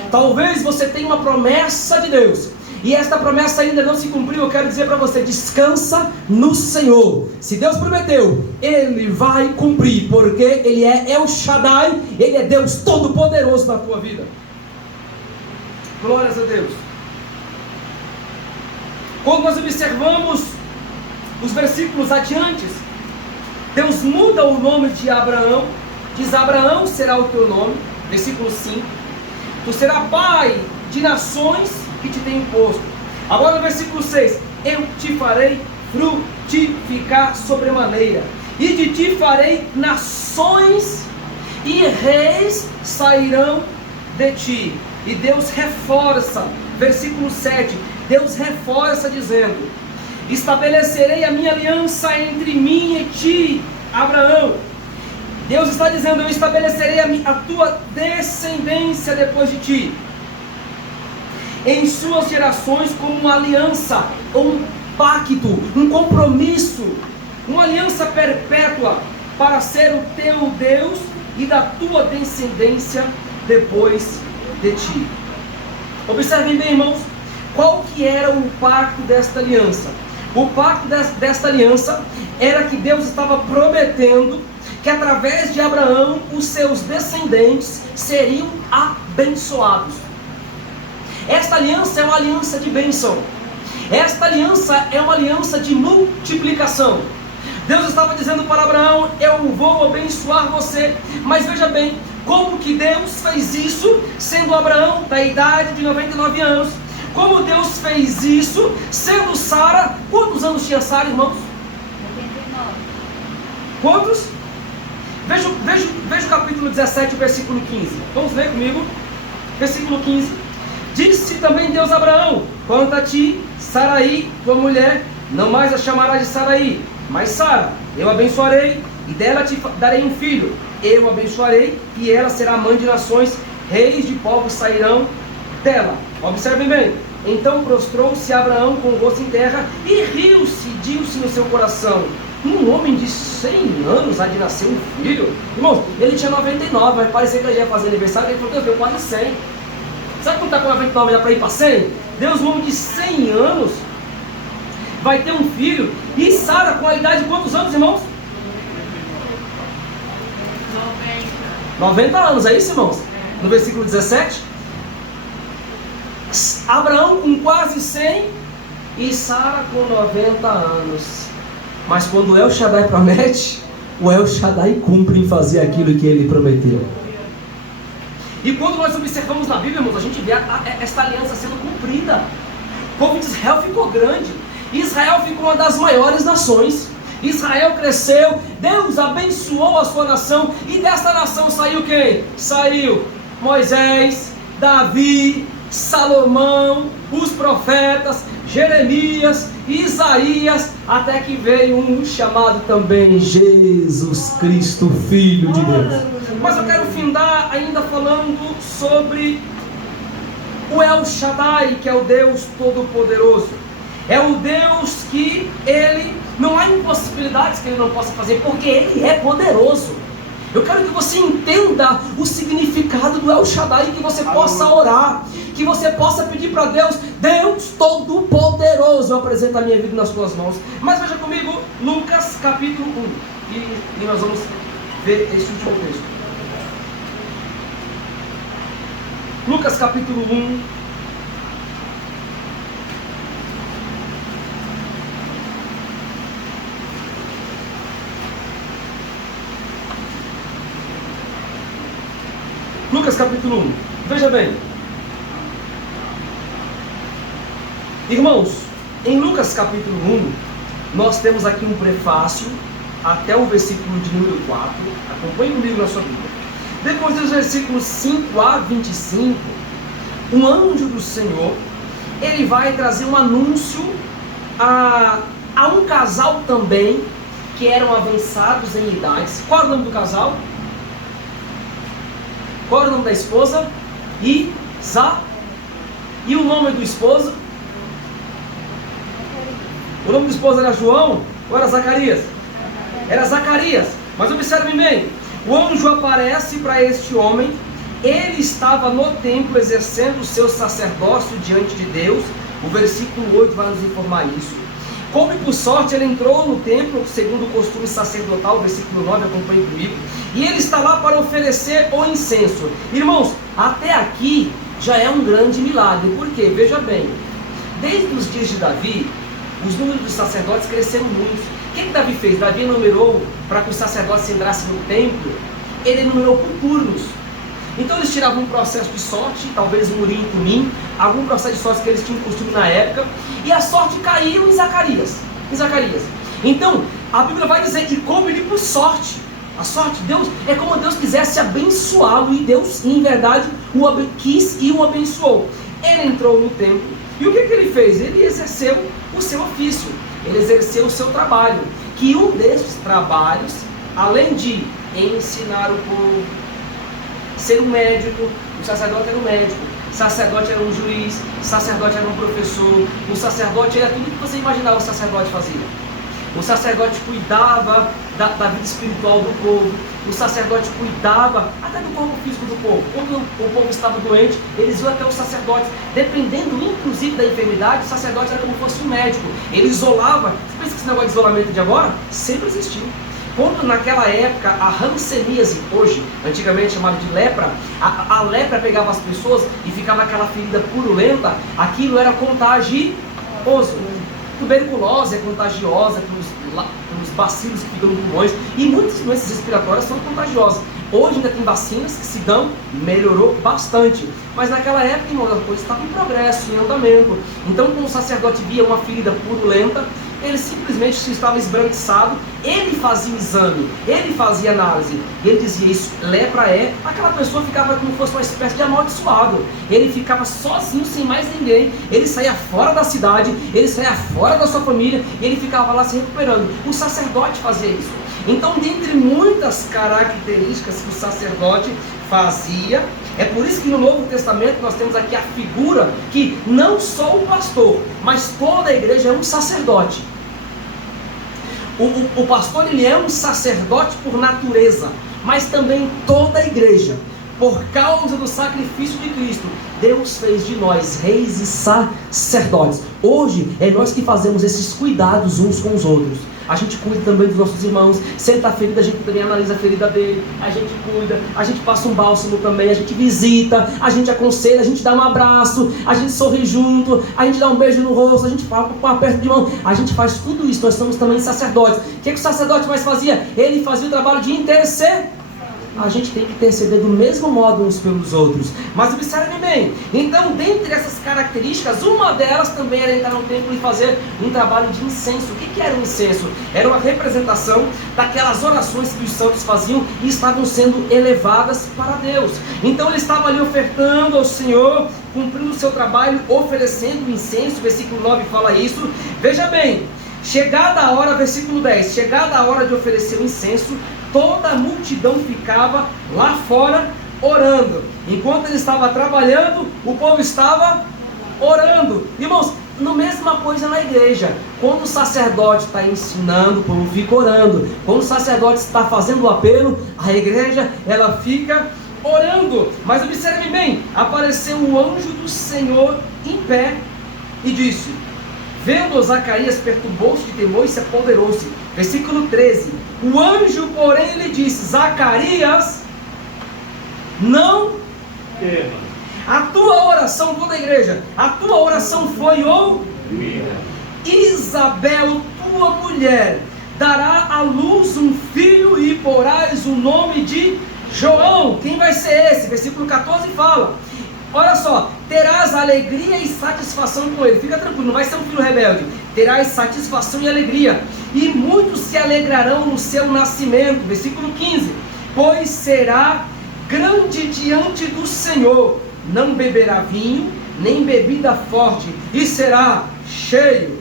Talvez você tenha uma promessa de Deus e esta promessa ainda não se cumpriu. Eu quero dizer para você: descansa no Senhor. Se Deus prometeu, ele vai cumprir, porque ele é El Shaddai, ele é Deus Todo-Poderoso na tua vida. Glórias a Deus. Quando nós observamos os versículos adiante, Deus muda o nome de Abraão, diz: Abraão será o teu nome, versículo 5, tu serás pai de nações que te tem imposto. Agora no versículo 6, eu te farei frutificar sobremaneira, e de ti farei nações, e reis sairão de ti. E Deus reforça, versículo 7, Deus reforça dizendo: estabelecerei a minha aliança entre mim e ti, Abraão. Deus está dizendo: eu estabelecerei a tua descendência depois de ti, em suas gerações, como uma aliança, um pacto, um compromisso, uma aliança perpétua, para ser o teu Deus e da tua descendência depois de ti. Observem bem, irmãos, qual que era o pacto desta aliança? O pacto desta aliança era que Deus estava prometendo que através de Abraão os seus descendentes seriam abençoados. Esta aliança é uma aliança de bênção. Esta aliança é uma aliança de multiplicação. Deus estava dizendo para Abraão: eu vou abençoar você. Mas veja bem, como que Deus fez isso, sendo Abraão da idade de 99 anos? Como Deus fez isso, sendo Sara... Quantos anos tinha Sara, irmãos? 89. Quantos? Veja o capítulo 17, versículo 15. Vamos ler comigo. Versículo 15. Disse também Deus a Abraão: quanto a ti, Saraí, tua mulher, não mais a chamarás de Saraí, Mas Sara, eu abençoarei, e dela te darei um filho. Eu abençoarei, e ela será mãe de nações, reis de povos sairão dela. Observem bem. Então prostrou-se Abraão com o rosto em terra, e riu-se, disse no seu coração: um homem de 100 anos há de nascer um filho? Irmãos, ele tinha 99, vai parecer que ele ia fazer aniversário, ele falou: Deus, deu quase 100. Sabe quando está com 99 já para ir para 100? Deus, um homem de 100 anos vai ter um filho. E Sara, com a idade de quantos anos, irmãos? 90 anos, é isso, irmãos? No versículo 17. Abraão com quase 100 e Sara com 90 anos. Mas quando o El Shaddai promete, o El Shaddai cumpre em fazer aquilo que ele prometeu. E quando nós observamos na Bíblia, irmãos, a gente vê esta aliança sendo cumprida. O povo de Israel ficou grande. Israel ficou uma das maiores nações. Israel cresceu, Deus abençoou a sua nação. E desta nação saiu quem? Saiu Moisés, Davi, Salomão, os profetas, Jeremias, Isaías, até que veio um chamado também Jesus Cristo, Filho de Deus. Mas eu quero findar ainda falando sobre o El Shaddai, que é o Deus Todo-Poderoso. É o Deus que ele, não há impossibilidades que ele não possa fazer, porque ele é poderoso. Eu quero que você entenda o significado do El Shaddai, que você possa orar, que você possa pedir para Deus: Deus Todo-Poderoso, eu apresento a minha vida nas tuas mãos. Mas veja comigo, Lucas capítulo 1, e nós vamos ver esse último texto. Lucas capítulo 1. Lucas capítulo 1, veja bem, irmãos, em Lucas capítulo 1, nós temos aqui um prefácio até o versículo de número 4, acompanhe comigo na sua Bíblia. Depois dos versículos 5 a 25, um anjo do Senhor, ele vai trazer um anúncio a um casal também, que eram avançados em idades. Qual é o nome do casal? Qual é o nome da esposa? E o nome do esposo? O nome do esposo era João ou era Zacarias? Era Zacarias. Mas observem bem, o anjo aparece para este homem. Ele estava no templo exercendo o seu sacerdócio diante de Deus. O versículo 8 vai nos informar isso. Como por sorte ele entrou no templo, segundo o costume sacerdotal, versículo 9, acompanhe comigo. E ele está lá para oferecer o incenso. Irmãos, até aqui já é um grande milagre. Por quê? Veja bem, desde os dias de Davi, os números dos sacerdotes cresceram muito. O que Davi fez? Davi enumerou para que os sacerdotes entrassem no templo. Ele enumerou por turnos. Então eles tiravam um processo de sorte, talvez um urim e tumim, algum processo de sorte que eles tinham costume na época, e a sorte caiu em Zacarias. Então, a Bíblia vai dizer que como ele por sorte, a sorte de Deus é como Deus quisesse abençoá-lo, e Deus, em verdade, quis e o abençoou. Ele entrou no templo, e o que ele fez? Ele exerceu o seu ofício, ele exerceu o seu trabalho, que um desses trabalhos, além de ensinar o povo, ser um médico, o sacerdote era um médico, o sacerdote era um juiz, o sacerdote era um professor, o sacerdote era tudo que você imaginava o sacerdote fazia. O sacerdote cuidava da vida espiritual do povo, o sacerdote cuidava até do corpo físico do povo. Quando o povo estava doente, eles iam até o sacerdote, dependendo inclusive da enfermidade, o sacerdote era como se fosse um médico, ele isolava. Você pensa que esse negócio de isolamento de agora sempre existiu. Quando naquela época a hanseníase, hoje, antigamente chamada de lepra, a lepra pegava as pessoas e ficava aquela ferida purulenta, aquilo era contagioso. Tuberculose é contagiosa pelos bacilos que ficam nos pulmões, e muitas doenças respiratórias são contagiosas. Hoje ainda tem vacinas que se dão, melhorou bastante. Mas naquela época, irmão, a coisa estava em progresso, em andamento. Então, quando o sacerdote via uma ferida purulenta, ele simplesmente estava esbranquiçado, ele fazia o exame, ele fazia análise, e ele dizia isso, lepra é, aquela pessoa ficava como se fosse uma espécie de amaldiçoado, ele ficava sozinho, sem mais ninguém, ele saía fora da cidade, ele saía fora da sua família, e ele ficava lá se recuperando. O sacerdote fazia isso. Então, dentre muitas características que o sacerdote fazia, é por isso que no Novo Testamento nós temos aqui a figura que não só o pastor, mas toda a igreja é um sacerdote. O pastor, ele é um sacerdote por natureza, mas também toda a igreja, por causa do sacrifício de Cristo, Deus fez de nós reis e sacerdotes. Hoje é nós que fazemos esses cuidados uns com os outros. A gente cuida também dos nossos irmãos. Se ele está ferido, a gente também analisa a ferida dele. A gente cuida, a gente passa um bálsamo também, a gente visita, a gente aconselha, a gente dá um abraço, a gente sorri junto, a gente dá um beijo no rosto, a gente fala um aperto de mão. A gente faz tudo isso. Nós somos também sacerdotes. O que o sacerdote mais fazia? Ele fazia o trabalho de interceder. A gente tem que interceder do mesmo modo uns pelos outros. Mas observe bem, então dentre essas características, uma delas também era entrar no templo e fazer um trabalho de incenso. O que era o incenso? Era uma representação daquelas orações que os santos faziam e estavam sendo elevadas para Deus. Então ele estava ali ofertando ao Senhor, cumprindo o seu trabalho, oferecendo incenso. O versículo 9 fala isso. Veja bem, chegada a hora, versículo 10, chegada a hora de oferecer o incenso, toda a multidão ficava lá fora orando. Enquanto ele estava trabalhando, o povo estava orando. Irmãos, a mesma coisa na igreja. Quando o sacerdote está ensinando, o povo fica orando. Quando o sacerdote está fazendo o apelo, a igreja ela fica orando. Mas observe bem, apareceu o anjo do Senhor em pé e disse: vendo Zacarias, perturbou-se de temor e se apoderou-se. Versículo 13. O anjo, porém, lhe disse: Zacarias, não tema. A tua oração, toda a igreja, a tua oração foi ouvida. Isabel, tua mulher, dará à luz um filho e porás o nome de João. Quem vai ser esse? Versículo 14 fala: olha só, terás alegria e satisfação com ele. Fica tranquilo, não vai ser um filho rebelde. Terás satisfação e alegria, e muitos se alegrarão no seu nascimento. Versículo 15. Pois será grande diante do Senhor, não beberá vinho, nem bebida forte, e será cheio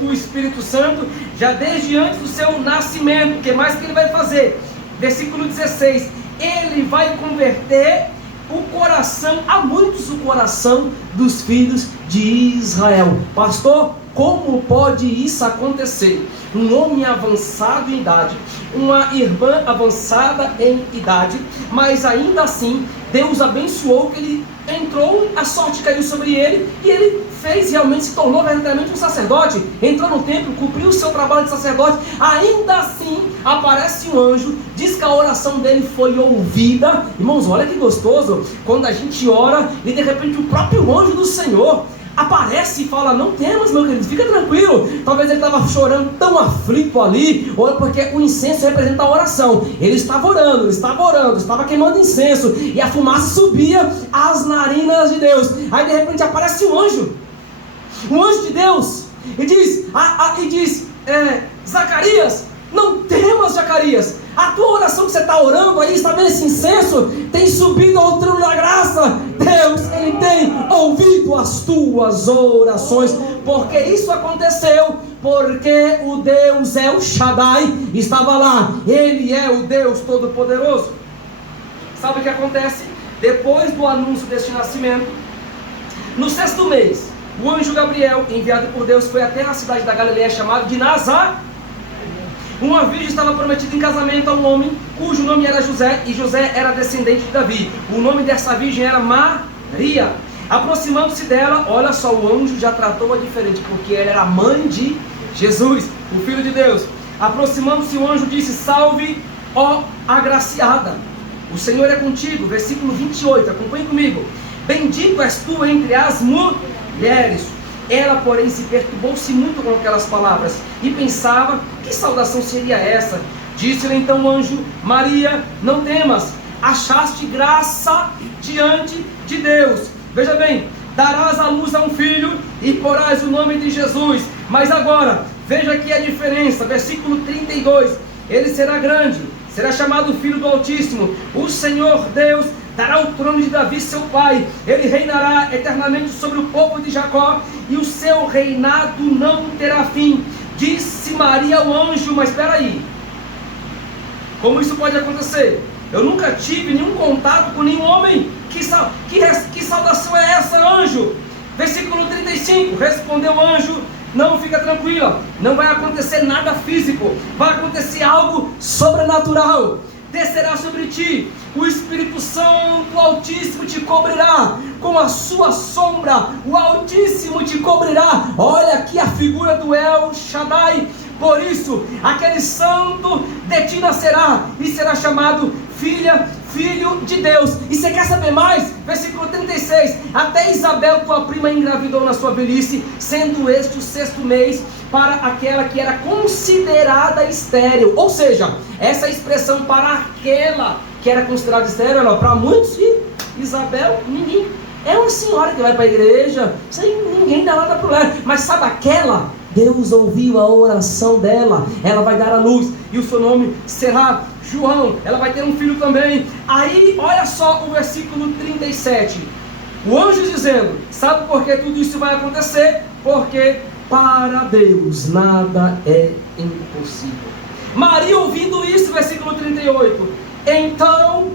do Espírito Santo, já desde antes do seu nascimento. O que mais que ele vai fazer? Versículo 16. Ele vai converter o coração, a muitos o coração dos filhos de Israel. Pastor, como pode isso acontecer? Um homem avançado em idade, uma irmã avançada em idade, mas ainda assim Deus abençoou, que ele entrou, a sorte caiu sobre ele, e ele fez, realmente se tornou verdadeiramente um sacerdote, entrou no templo, cumpriu o seu trabalho de sacerdote. Ainda assim aparece um anjo, diz que a oração dele foi ouvida. Irmãos, olha que gostoso, quando a gente ora e de repente o próprio anjo do Senhor aparece e fala: não temas, meu querido, fica tranquilo. Talvez ele estava chorando, tão aflito ali, ou porque o incenso representa a oração. Ele estava orando, estava queimando incenso, e a fumaça subia às narinas de Deus. Aí de repente aparece um anjo de Deus, e diz: Zacarias, não temas, Zacarias. A tua oração que você está orando aí, está vendo esse incenso? Tem subido ao trono da graça. Deus, Ele tem ouvido as tuas orações. Porque isso aconteceu, porque o Deus El Shaddai estava lá. Ele é o Deus Todo-Poderoso. Sabe o que acontece? Depois do anúncio deste nascimento, no 6º mês, o anjo Gabriel, enviado por Deus, foi até a cidade da Galileia chamada de Nazaré. Uma virgem estava prometida em casamento a um homem cujo nome era José, e José era descendente de Davi. O nome dessa virgem era Maria. Aproximando-se dela, olha só, o anjo já tratou-a diferente, porque ela era mãe de Jesus, o Filho de Deus. Aproximando-se, o anjo disse: salve, ó agraciada, o Senhor é contigo. Versículo 28, acompanhe comigo. Bendito és tu entre as mulheres. Ela, porém, se perturbou-se muito com aquelas palavras e pensava: que saudação seria essa? Disse-lhe então o anjo: Maria, não temas, achaste graça diante de Deus. Veja bem, darás à luz a um filho e porás o nome de Jesus. Mas agora, veja aqui a diferença, versículo 32, ele será grande, será chamado Filho do Altíssimo, o Senhor Deus dará o trono de Davi seu pai, ele reinará eternamente sobre o povo de Jacó, e o seu reinado não terá fim. Disse Maria ao anjo, mas espera aí, como isso pode acontecer? Eu nunca tive nenhum contato com nenhum homem. Que saudação é essa, anjo? Versículo 35, respondeu o anjo: não, fica tranquila, não vai acontecer nada físico, vai acontecer algo sobrenatural. Descerá sobre ti, o Espírito Santo Altíssimo te cobrirá com a sua sombra, o Altíssimo te cobrirá. Olha aqui a figura do El Shaddai. Por isso, aquele santo de ti nascerá e será chamado filho de Deus. E você quer saber mais? Versículo 36, até Isabel, tua prima, engravidou na sua velhice, sendo este o 6º mês para aquela que era considerada estéril. Ou seja, essa expressão para aquela que era considerada estéril, para muitos, Isabel, ninguém, é uma senhora que vai para a igreja, isso aí ninguém dá nada para ela, mas sabe aquela? Deus ouviu a oração dela, ela vai dar à luz, e o seu nome será João, ela vai ter um filho também. Aí, olha só o versículo 37, o anjo dizendo, sabe por que tudo isso vai acontecer? Porque para Deus nada é impossível. Maria, ouvindo isso, versículo 38, então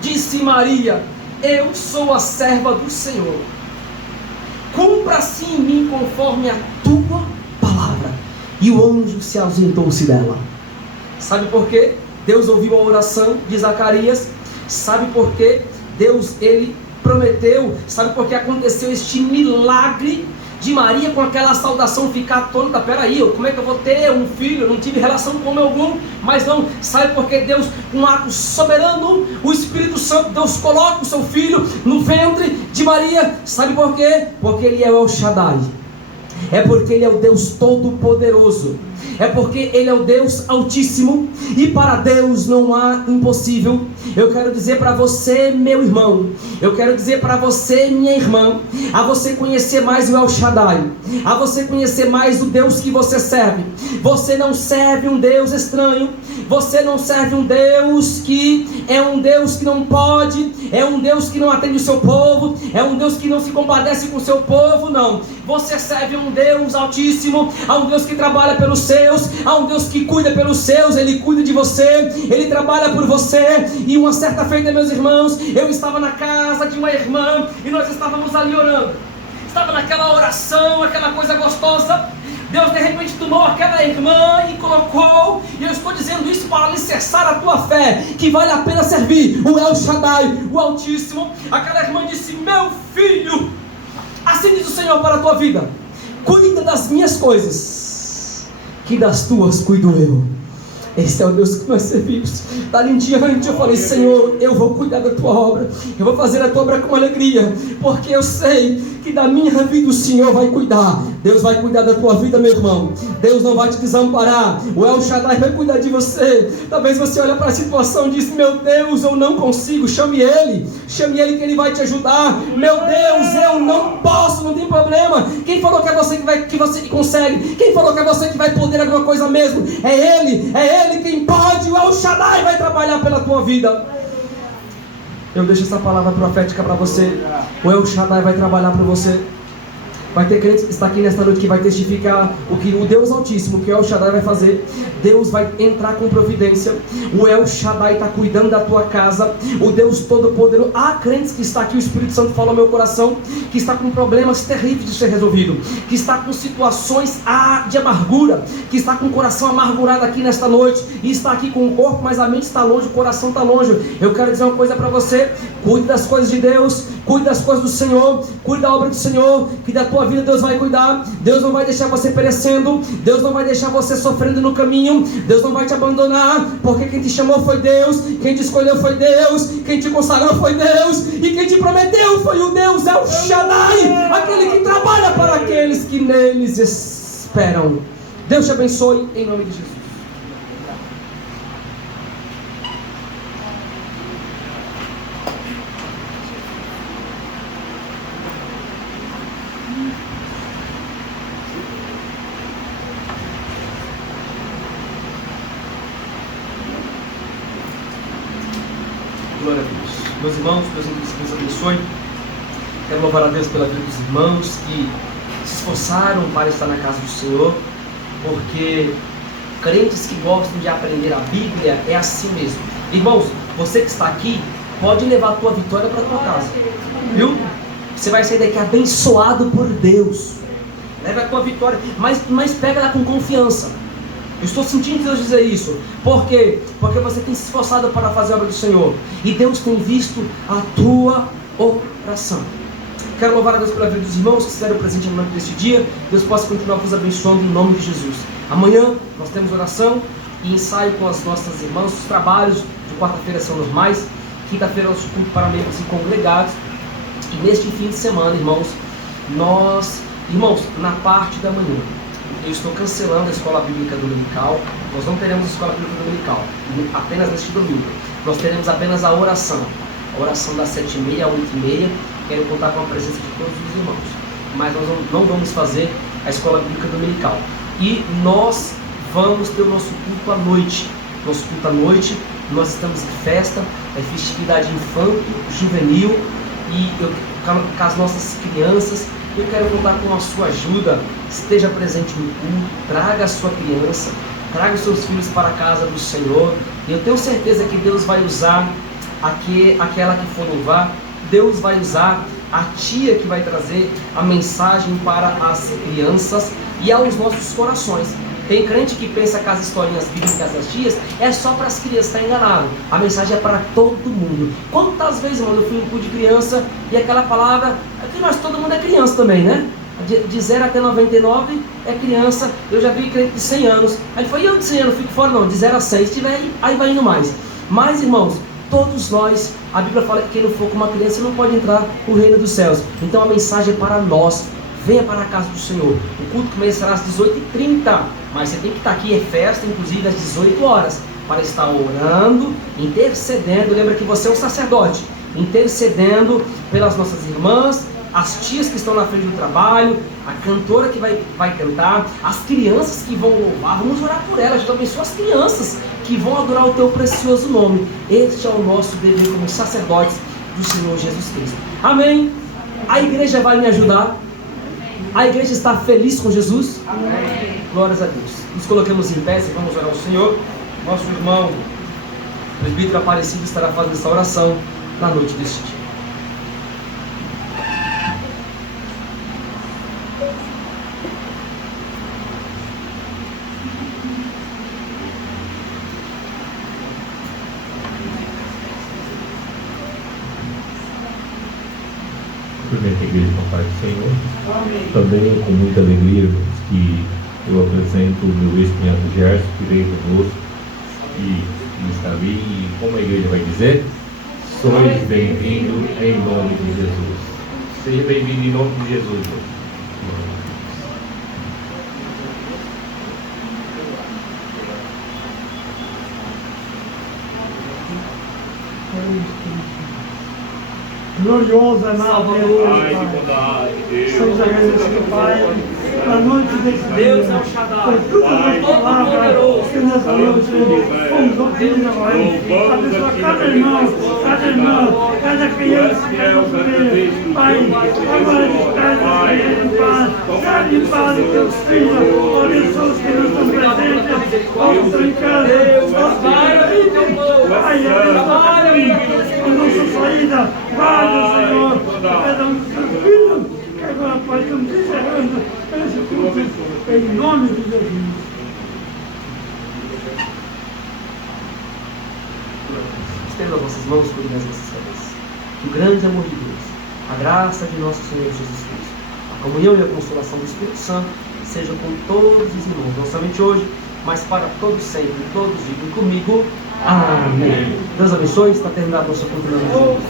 disse Maria: eu sou a serva do Senhor, cumpra-se em mim conforme a tua palavra. E o anjo se ausentou-se dela. Sabe por quê? Deus ouviu a oração de Zacarias. Sabe por quê? Deus, ele prometeu. Sabe por que aconteceu este milagre de Maria com aquela saudação ficar atônita? Peraí, como é que eu vou ter um filho? Eu não tive relação com homem algum. Mas não, sabe por que Deus, um ato soberano, o Espírito Santo, Deus coloca o seu filho no ventre de Maria. Sabe por quê? Porque ele é o El Shaddai. É porque ele é o Deus Todo-Poderoso. É porque ele é o Deus Altíssimo. E para Deus não há impossível. Eu quero dizer para você, meu irmão, eu quero dizer para você, minha irmã, a você conhecer mais o El Shaddai, a você conhecer mais o Deus que você serve. Você não serve um Deus estranho. Você não serve um Deus que é um Deus que não pode, é um Deus que não atende o seu povo, é um Deus que não se compadece com o seu povo. Não, você serve um Deus Altíssimo, a um Deus que trabalha pelos seus, a um Deus que cuida pelos seus. Ele cuida de você, ele trabalha por você. E uma certa feita, meus irmãos, eu estava na casa de uma irmã e nós estávamos ali orando, estava naquela oração, aquela coisa gostosa. Deus de repente tomou aquela irmã e colocou, e eu estou dizendo isso para alicerçar a tua fé, que vale a pena servir o El Shaddai, o Altíssimo. Aquela irmã disse: meu filho, assim diz o Senhor para a tua vida, cuida das minhas coisas, que das tuas cuido eu. Esse é o Deus que nós servimos. Dali em diante eu falei: Senhor, eu vou cuidar da tua obra, eu vou fazer a tua obra com alegria, porque eu sei que da minha vida o Senhor vai cuidar. Deus vai cuidar da tua vida, meu irmão. Deus não vai te desamparar. O El Shaddai vai cuidar de você. Talvez você olhe para a situação e diz: meu Deus, eu não consigo. Chame Ele que Ele vai te ajudar. Meu Deus, eu não posso, não tem problema. Quem falou que é você que você consegue? Quem falou que é você que vai poder alguma coisa mesmo? É Ele quem pode. O El Shaddai vai trabalhar pela tua vida. Eu deixo essa palavra profética para você. O El Shaddai vai trabalhar para você. Vai ter crentes que está aqui nesta noite que vai testificar o que o Deus Altíssimo, que o El Shaddai vai fazer. Deus vai entrar com providência. O El Shaddai está cuidando da tua casa. O Deus Todo-Poderoso. Há crentes que está aqui, o Espírito Santo falou ao meu coração, que está com problemas terríveis de ser resolvido, que está com situações de amargura, que está com o coração amargurado aqui nesta noite, e está aqui com o corpo, mas a mente está longe, o coração está longe. Eu quero dizer uma coisa para você: cuide das coisas de Deus, cuide das coisas do Senhor, cuide da obra do Senhor, que da tua vida Deus vai cuidar. Deus não vai deixar você perecendo, Deus não vai deixar você sofrendo no caminho, Deus não vai te abandonar, porque quem te chamou foi Deus, quem te escolheu foi Deus, quem te consagrou foi Deus, e quem te prometeu foi o Deus El Shaddai, aquele que trabalha para aqueles que neles esperam. Deus te abençoe em nome de Jesus. Meus irmãos, Deus nos abençoe. Quero louvar a Deus pela vida dos irmãos que se esforçaram para estar na casa do Senhor, porque crentes que gostam de aprender a Bíblia é assim mesmo. Irmãos, você que está aqui pode levar a tua vitória para a tua casa, viu? Você vai sair daqui abençoado por Deus. Leva a tua vitória, mas pega ela com confiança. Eu estou sentindo Deus dizer isso. Por quê? Porque você tem se esforçado para fazer a obra do Senhor, e Deus tem visto a tua oração. Quero louvar a Deus pela vida dos irmãos que fizeram presente no nome deste dia. Deus possa continuar vos abençoando em nome de Jesus. Amanhã nós temos oração e ensaio com as nossas irmãs. Os trabalhos de quarta-feira são normais. Quinta-feira é o nosso culto para membros e congregados. E neste fim de semana, irmãos, na parte da manhã, eu estou cancelando a escola bíblica dominical. Nós não teremos escola bíblica dominical, apenas neste domingo. Nós teremos apenas a oração das 7h30 às 8h30. Quero contar com a presença de todos os irmãos, mas nós não vamos fazer a escola bíblica dominical. E nós vamos ter o nosso culto à noite. Nosso culto à noite, nós estamos em festa, é festividade infantil, juvenil, e com as nossas crianças. Eu quero contar com a sua ajuda. Esteja presente no culto, traga a sua criança, traga os seus filhos para a casa do Senhor. E eu tenho certeza que Deus vai usar aquela que for louvar. Deus vai usar a tia que vai trazer a mensagem para as crianças e aos nossos corações. Tem crente que pensa que as historinhas bíblicas das tias é só para as crianças, está enganado. A mensagem é para todo mundo. Quantas vezes, irmão, eu fui em um culto de criança e aquela palavra, aqui todo mundo é criança também, né? De 0 até 99 é criança. Eu já vi crente de 100 anos. Aí ele falou, e eu de 100 anos, fico fora não, de 0 a 6, se tiver aí vai indo mais. Mas, irmãos, todos nós, a Bíblia fala que quem não for com uma criança não pode entrar no reino dos céus. Então a mensagem é para nós. Venha para a casa do Senhor. O culto começará às 18h30, mas você tem que estar aqui, é festa, inclusive às 18 horas, para estar orando, intercedendo. Lembra que você é um sacerdote, intercedendo pelas nossas irmãs, as tias que estão na frente do trabalho, a cantora que vai cantar, as crianças que vão louvar. Vamos orar por elas. Deus abençoa as crianças que vão adorar o teu precioso nome. Este é o nosso dever como sacerdotes do Senhor Jesus Cristo. Amém? A igreja vai me ajudar? A igreja está feliz com Jesus? Amém. Glórias a Deus. Nos colocamos em pé e vamos orar ao Senhor. Nosso irmão presbítero Aparecido estará fazendo essa oração na noite deste dia. Cumprimento a igreja com a paz do Senhor. Amém. Também é com muita alegria, irmãos, que eu apresento o meu ex-cunhado Gerson, que veio conosco e está ali. E como a igreja vai dizer, sois bem-vindo em nome de Jesus. Seja bem-vindo em nome de Jesus. Glorioso, amado Deus, seja agradecido, Pai, na noite desse dia. Deus é o Shaddai, por tudo da palavra que nessa noite fomos ouvidos, Pai. Abençoa cada irmão, cada criança, cada filho, Pai, agora despeça em paz, sabe em paz os teus filhos, abençoa os que não estão presentes, os que estão em casa, Pai, abençoa a nossa saída, guarda, Senhor, cada um dos seus filhos, que agora, Pai, estamos encerrando esse culto, em nome de Jesus. Estenda as vossas mãos sobre as nossas cabeças. Que o grande amor de Deus, a graça de nosso Senhor Jesus Cristo, a comunhão e a consolação do Espírito Santo seja com todos os irmãos, não somente hoje, mas para todos sempre. Todos digam comigo, amém. Deus abençoe. Está terminado nosso culto na noite.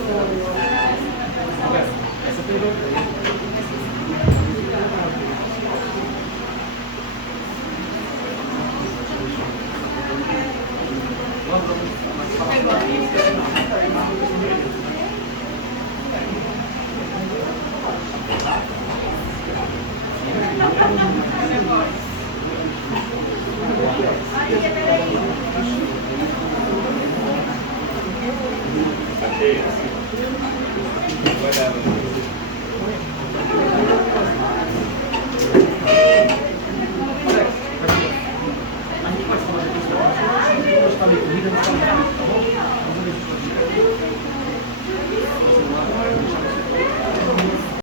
Achei. Whatever.